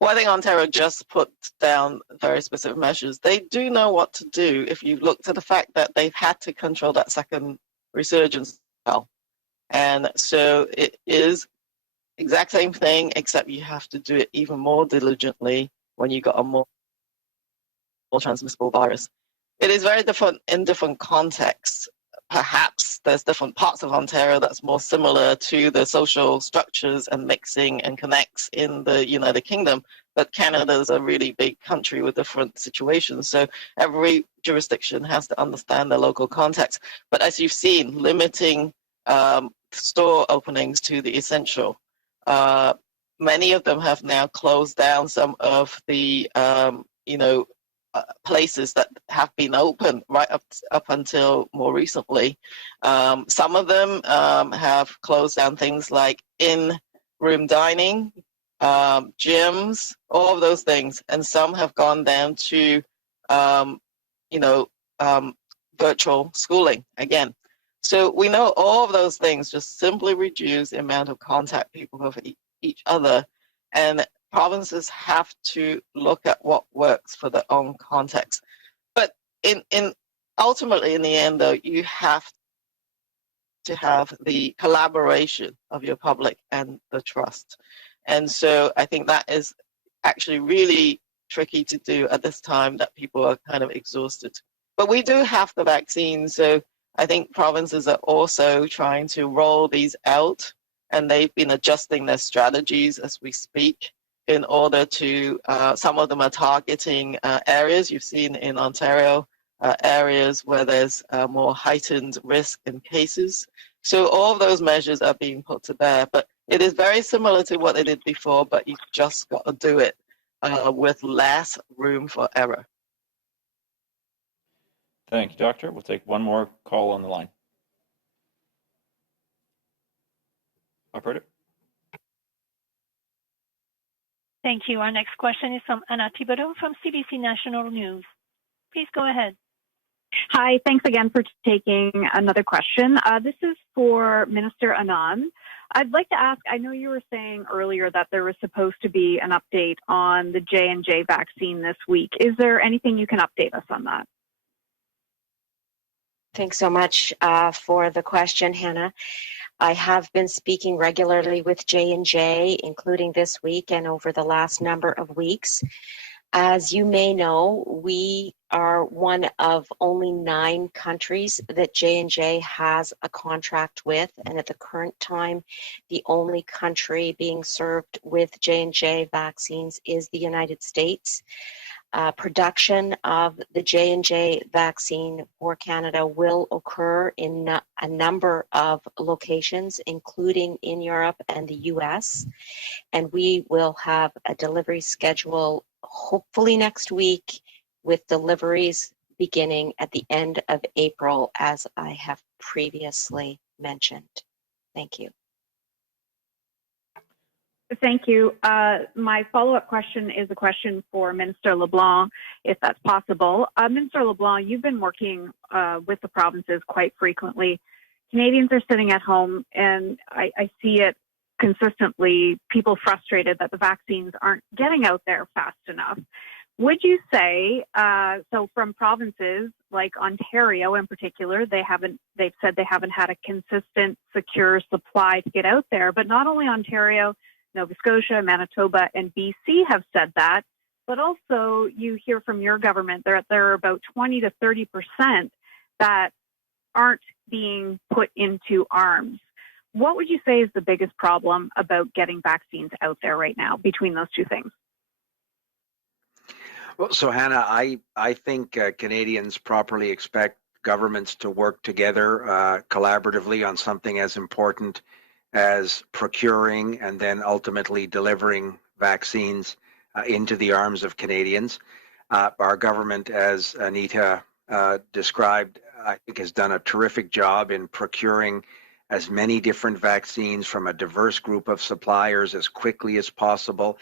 Well, I think Ontario just put down very specific measures. They do know what to do if you look to the fact that they've had to control that second resurgence well. And so it is exact same thing, except you have to do it even more diligently when you've got a more transmissible virus. It is very different in different contexts. Perhaps there's different parts of Ontario that's more similar to the social structures and mixing and connects in the United Kingdom, but Canada is a really big country with different situations. So every jurisdiction has to understand the local context. But as you've seen, limiting store openings to the essential. Many of them have now closed down some of the, places that have been open right up until more recently. Some of them have closed down things like in-room dining, gyms, all of those things, and some have gone down to, virtual schooling again. So we know all of those things just simply reduce the amount of contact people have with each other, and provinces have to look at what works for their own context. But ultimately, in the end, though, you have to have the collaboration of your public and the trust. And so I think that is actually really tricky to do at this time that people are kind of exhausted. But we do have the vaccine, so I think provinces are also trying to roll these out, and they've been adjusting their strategies as we speak in order to, some of them are targeting areas you've seen in Ontario, areas where there's more heightened risk in cases. So all of those measures are being put to bear, but it is very similar to what they did before, but you've just got to do it with less room for error. Thank you, Doctor. We'll take one more call on the line. Operator. Thank you. Our next question is from Anna Thibodeau from CBC National News. Please go ahead. Hi, thanks again for taking another question. This is for Minister Anand. I'd like to ask, I know you were saying earlier that there was supposed to be an update on the J&J vaccine this week. Is there anything you can update us on that? Thanks so much for the question, Hannah. I have been speaking regularly with J&J, including this week and over the last number of weeks. As you may know, we are one of only 9 countries that J&J has a contract with, and at the current time, the only country being served with J&J vaccines is the United States. Production of the J&J vaccine for Canada will occur in a number of locations, including in Europe and the US, and we will have a delivery schedule hopefully next week, with deliveries beginning at the end of April, as I have previously mentioned. Thank you. Thank you. My follow-up question is a question for Minister LeBlanc, if that's possible. Minister LeBlanc, you've been working with the provinces quite frequently. Canadians are sitting at home, and I see it consistently, people frustrated that the vaccines aren't getting out there fast enough. Would you say, so from provinces like Ontario in particular, they've said they haven't had a consistent, secure supply to get out there, but not only Ontario, Nova Scotia, Manitoba, and BC have said that, but also you hear from your government there are about 20 to 30% that aren't being put into arms. what would you say is the biggest problem about getting vaccines out there right now between those two things? Well, so Hannah, I think Canadians properly expect governments to work together collaboratively on something as important as procuring and then ultimately delivering vaccines into the arms of Canadians. Our government, as Anita described, I think has done a terrific job in procuring as many different vaccines from a diverse group of suppliers as quickly as possible.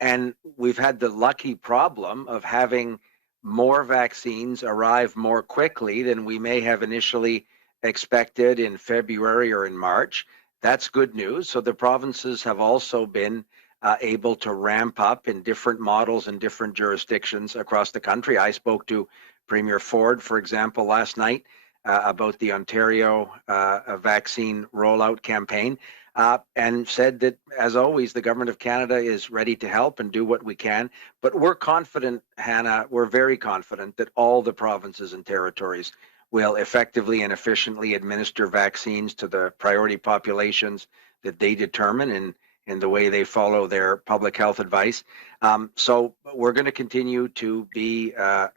And we've had the lucky problem of having more vaccines arrive more quickly than we may have initially expected in February or in March. That's good news. So the provinces have also been able to ramp up in different models in different jurisdictions across the country. I spoke to Premier Ford, for example, last night about the Ontario vaccine rollout campaign and said that, as always, the Government of Canada is ready to help and do what we can. But we're confident, Hannah, we're very confident that all the provinces and territories will effectively and efficiently administer vaccines to the priority populations that they determine in the way they follow their public health advice. So we're going to continue to be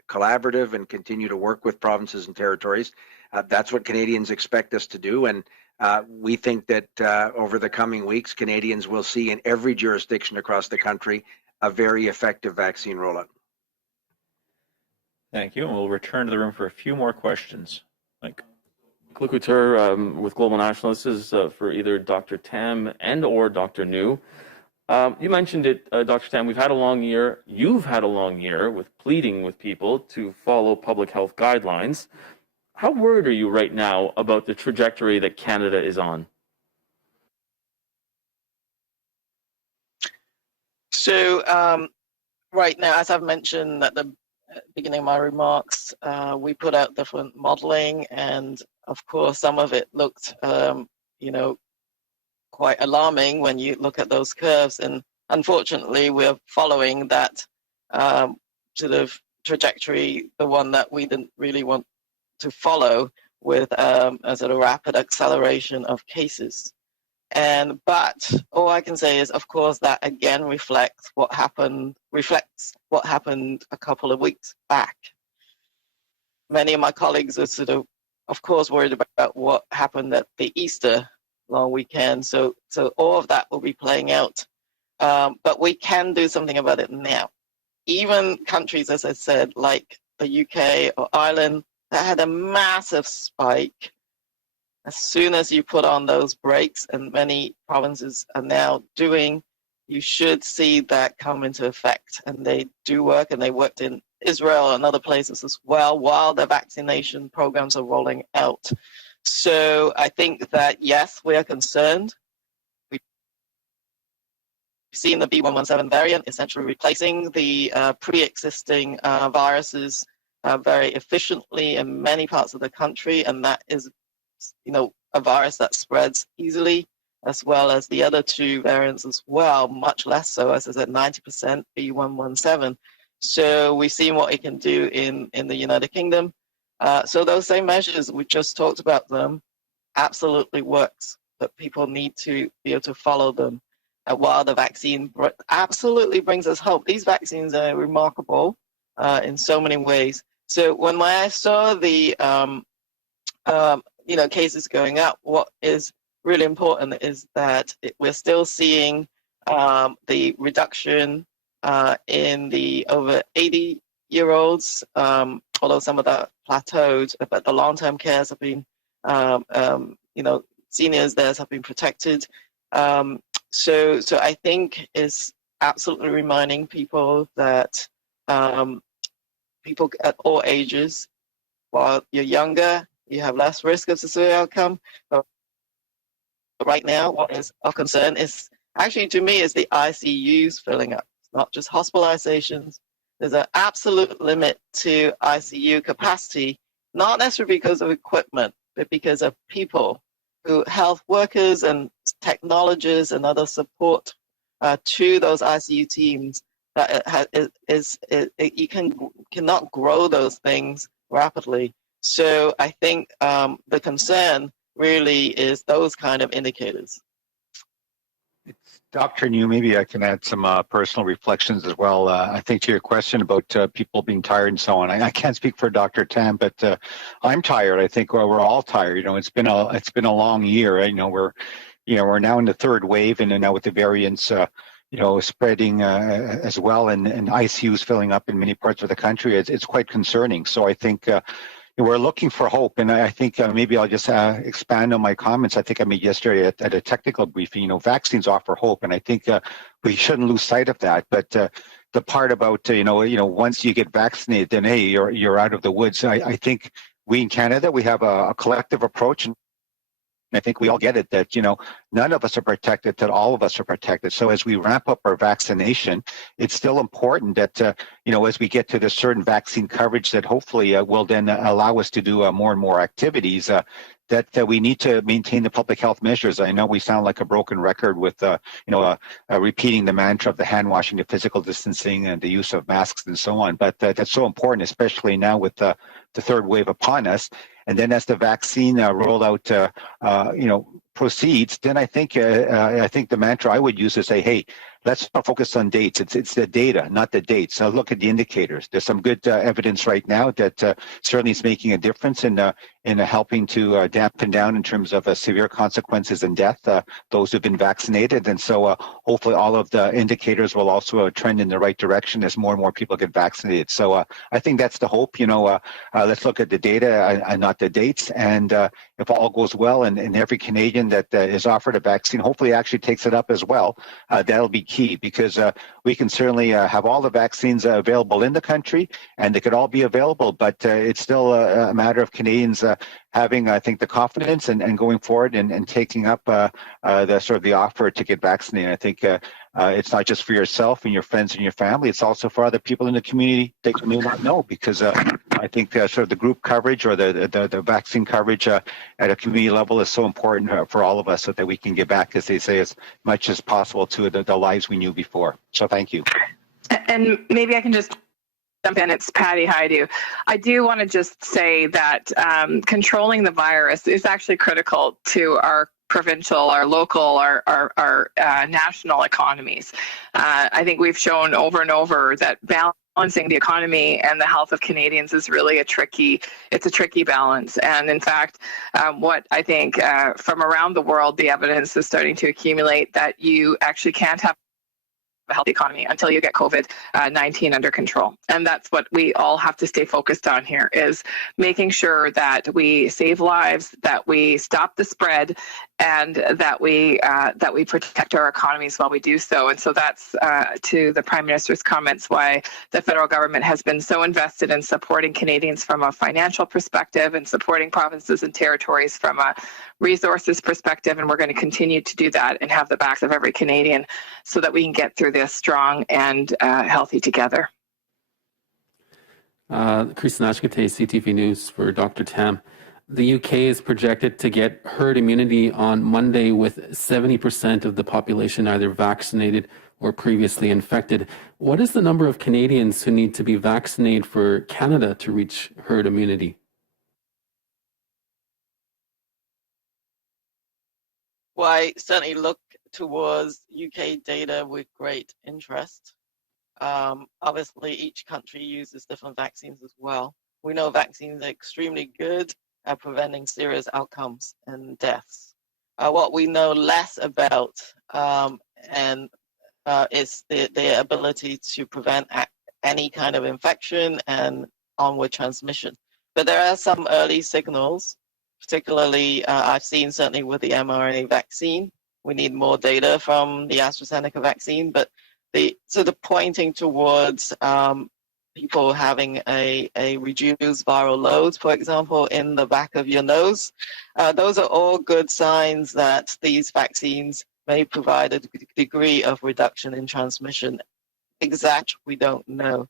collaborative and continue to work with provinces and territories. That's what Canadians expect us to do. And we think that over the coming weeks, Canadians will see in every jurisdiction across the country a very effective vaccine rollout. Thank you. And we'll return to the room for a few more questions. Mike. Couture with Global National. This is for either Dr. Tam and or Dr. New. You mentioned it, Dr. Tam, we've had a long year. You've had a long year with pleading with people to follow public health guidelines. How worried are you right now about the trajectory that Canada is on? So right now, as I've mentioned at the beginning of my remarks, we put out different modeling, and of course, some of it looked, quite alarming when you look at those curves. And unfortunately, we're following that sort of trajectory, the one that we didn't really want to follow, with a sort of rapid acceleration of cases. But all I can say is, of course, that again reflects what happened a couple of weeks back. Many of my colleagues are of course, worried about what happened at the Easter long weekend. So all of that will be playing out. But we can do something about it now. Even countries, as I said, like the UK or Ireland, that had a massive spike. As soon as you put on those brakes, and many provinces are now doing, you should see that come into effect. And they do work, and they worked in Israel and other places as well while the vaccination programs are rolling out. So I think that, yes, we are concerned. We've seen the B117 variant essentially replacing the pre-existing viruses very efficiently in many parts of the country, and that is, a virus that spreads easily, as well as the other two variants as well, much less so, as I said, 90% B117. So we've seen what it can do in the United Kingdom. So those same measures, we just talked about them, absolutely works, but people need to be able to follow them while the vaccine absolutely brings us hope. These vaccines are remarkable in so many ways. So when I saw the cases going up, what is really important is that we're still seeing the reduction in the over 80-year-olds, although some of that plateaued, but the long-term cares have been, seniors there have been protected. So I think it's absolutely reminding people that people at all ages, while you're younger, you have less risk of severe outcome. But right now, what is of concern is actually, to me, is the ICUs filling up, not just hospitalizations. There's an absolute limit to ICU capacity, not necessarily because of equipment, but because of people, health workers and technologists and other support to those ICU teams. That you cannot grow those things rapidly. So I think the concern really is those kind of indicators. Dr. New, maybe I can add some personal reflections as well. I think to your question about people being tired and so on, I can't speak for Dr. Tam, but I'm tired. I think we're all tired. You know, it's been a long year. You know, we're now in the third wave, and now with the variants, you know, spreading as well, and ICUs filling up in many parts of the country. It's quite concerning. So I think. We're looking for hope, and I think maybe I'll just expand on my comments. I think I made yesterday at a technical briefing. You know, vaccines offer hope, and I think we shouldn't lose sight of that. But the part about you know, once you get vaccinated, then hey, you're out of the woods. I think we in Canada we have a collective approach. And I think we all get it that, you know, none of us are protected, that all of us are protected. So as we ramp up our vaccination, it's still important that, you know, as we get to this certain vaccine coverage that hopefully will then allow us to do more and more activities, that we need to maintain the public health measures. I know we sound like a broken record with, you know, repeating the mantra of the hand washing, the physical distancing, and the use of masks and so on. But that's so important, especially now with the third wave upon us. And then as the vaccine rollout, you know, proceeds, then I think the mantra I would use is say, hey, let's not focus on dates. It's the data, not the dates. So look at the indicators. There's some good evidence right now that certainly is making a difference in helping to dampen down in terms of severe consequences and death, those who've been vaccinated. And so hopefully all of the indicators will also trend in the right direction as more and more people get vaccinated. So I think that's the hope. You know, let's look at the data and not the dates. And if all goes well, and every Canadian that is offered a vaccine hopefully actually takes it up as well, that'll be key, because we can certainly have all the vaccines available in the country, and they could all be available, but it's still a matter of Canadians having, I think, the confidence and going forward and taking up the sort of the offer to get vaccinated. I think it's not just for yourself and your friends and your family, it's also for other people in the community that you may not know, because I think sort of the group coverage or the vaccine coverage at a community level is so important for all of us, so that we can get back, as they say, as much as possible to the lives we knew before. So thank you. And maybe I can just jump in. It's Patty. Hi, I do want to just say that controlling the virus is actually critical to our provincial, our local, our national economies. I think we've shown over and over that balancing the economy and the health of Canadians is really a tricky balance. And in fact, what I think from around the world, the evidence is starting to accumulate that you actually can't have a healthy economy until you get COVID-19 under control. And that's what we all have to stay focused on here, is making sure that we save lives, that we stop the spread, and that we protect our economies while we do so. And so that's to the Prime Minister's comments why the federal government has been so invested in supporting Canadians from a financial perspective and supporting provinces and territories from a resources perspective. And we're going to continue to do that and have the backs of every Canadian so that we can get through this strong and healthy together. Christinashkate, CTV News for Dr. Tam. The UK is projected to get herd immunity on Monday with 70% of the population either vaccinated or previously infected. What is the number of Canadians who need to be vaccinated for Canada to reach herd immunity? Well, I certainly look towards UK data with great interest. Obviously, each country uses different vaccines as well. We know vaccines are extremely good at preventing serious outcomes and deaths. What we know less about is their ability to prevent any kind of infection and onward transmission. But there are some early signals, particularly I've seen certainly with the mRNA vaccine. We need more data from the AstraZeneca vaccine, but the pointing towards people having a reduced viral load, for example, in the back of your nose. Those are all good signs that these vaccines may provide a degree of reduction in transmission. Exact, we don't know.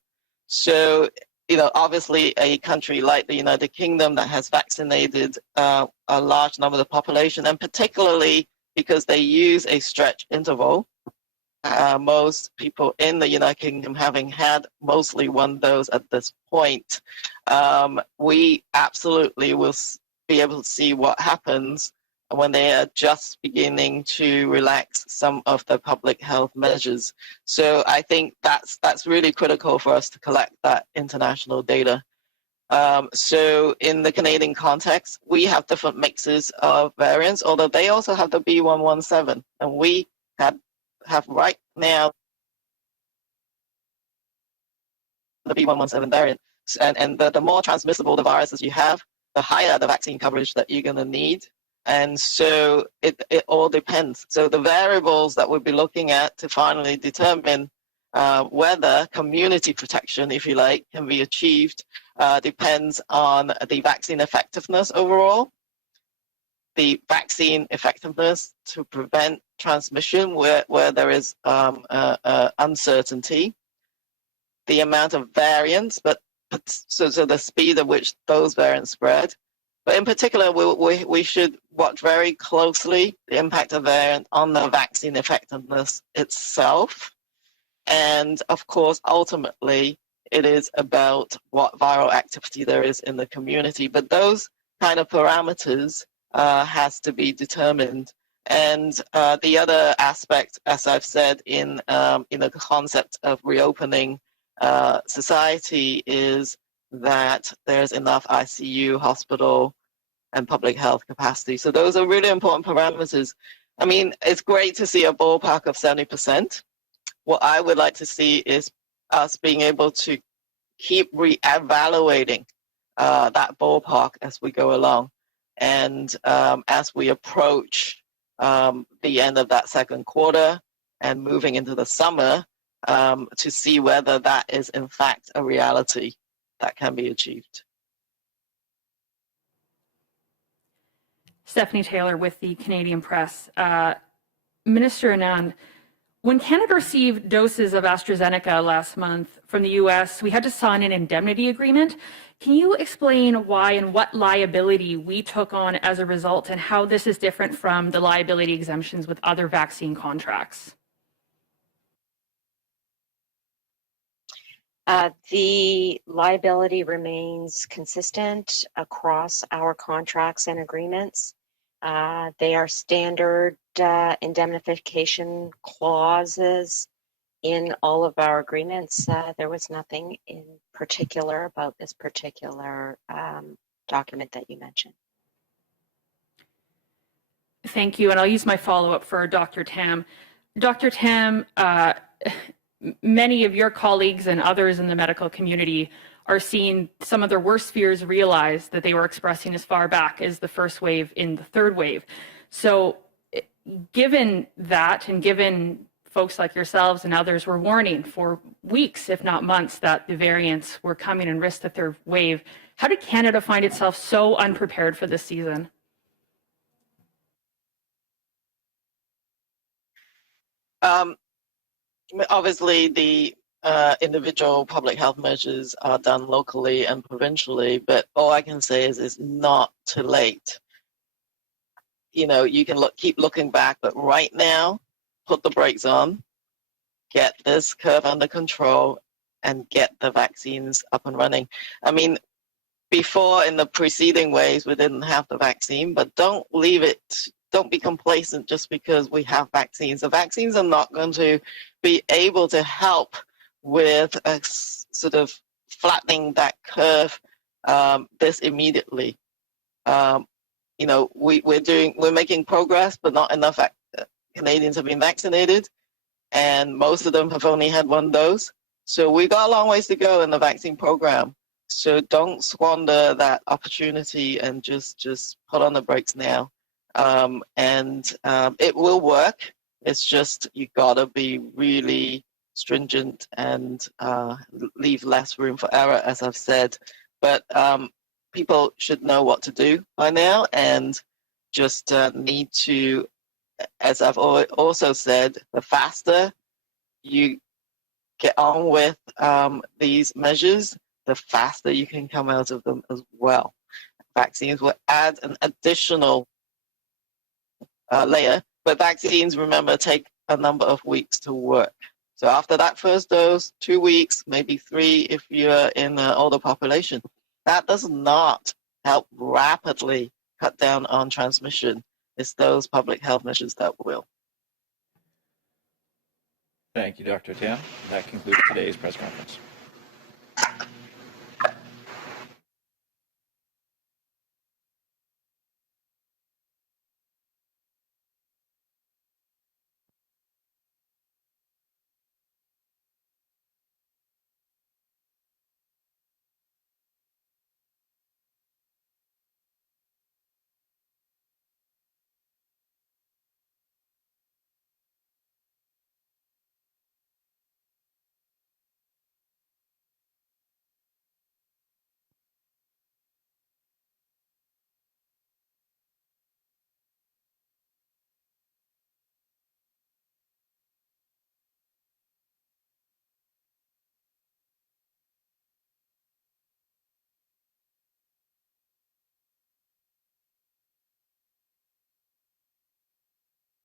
So, you know, obviously a country like the United Kingdom that has vaccinated a large number of the population, and particularly because they use a stretch interval, most people in the United Kingdom having had mostly one dose at this point, we absolutely will be able to see what happens when they are just beginning to relax some of the public health measures. So I think that's really critical for us to collect that international data. So in the Canadian context, we have different mixes of variants, although they also have the B117, and we have right now the B117 variant. And the more transmissible the viruses you have, the higher the vaccine coverage that you're going to need. And so it all depends. So the variables that we'll be looking at to finally determine whether community protection, if you like, can be achieved depends on the vaccine effectiveness overall, the vaccine effectiveness to prevent transmission where there is uncertainty, the amount of variants, so the speed at which those variants spread. But in particular, we should watch very closely the impact of variant on the vaccine effectiveness itself. And of course, ultimately, it is about what viral activity there is in the community. But those kind of parameters has to be determined. And the other aspect, as I've said, in the concept of reopening society is that there's enough ICU, hospital, and public health capacity. So those are really important parameters. I mean, it's great to see a ballpark of 70%. What I would like to see is us being able to keep re-evaluating that ballpark as we go along. And as we approach the end of that second quarter and moving into the summer, to see whether that is in fact a reality that can be achieved. Stephanie Taylor with the Canadian Press. Minister Anand, when Canada received doses of AstraZeneca last month from the US, we had to sign an indemnity agreement. Can you explain why and what liability we took on as a result and how this is different from the liability exemptions with other vaccine contracts? The liability remains consistent across our contracts and agreements. They are standard indemnification clauses in all of our agreements. There was nothing in particular about this particular document that you mentioned. Thank you, and I'll use my follow-up for Dr. Tam. Dr. Tam, many of your colleagues and others in the medical community are seeing some of their worst fears realized that they were expressing as far back as the first wave in the third wave. So given that, and given folks like yourselves and others were warning for weeks, if not months, that the variants were coming and risked the third wave, how did Canada find itself so unprepared for this season? Obviously, the individual public health measures are done locally and provincially, but all I can say is it's not too late. You know, you can keep looking back, but right now, put the brakes on, get this curve under control, and get the vaccines up and running. I mean, before in the preceding waves, we didn't have the vaccine, but don't leave it. Don't be complacent just because we have vaccines. The vaccines are not going to be able to help with a sort of flattening that curve this immediately. You know, we're making progress, but not enough Canadians have been vaccinated, and most of them have only had one dose. So we've got a long ways to go in the vaccine program. So don't squander that opportunity and just put on the brakes now. It will work. It's just you gotta be really stringent and leave less room for error, as I've said. But people should know what to do by now, and just need to, as I've also said, the faster you get on with these measures, the faster you can come out of them as well. Vaccines will add an additional layer, but vaccines, remember, take a number of weeks to work. So after that first dose, 2 weeks, maybe 3 if you're in an older population. That does not help rapidly cut down on transmission. It's those public health measures that will. Thank you, Dr. Tam. That concludes today's press conference.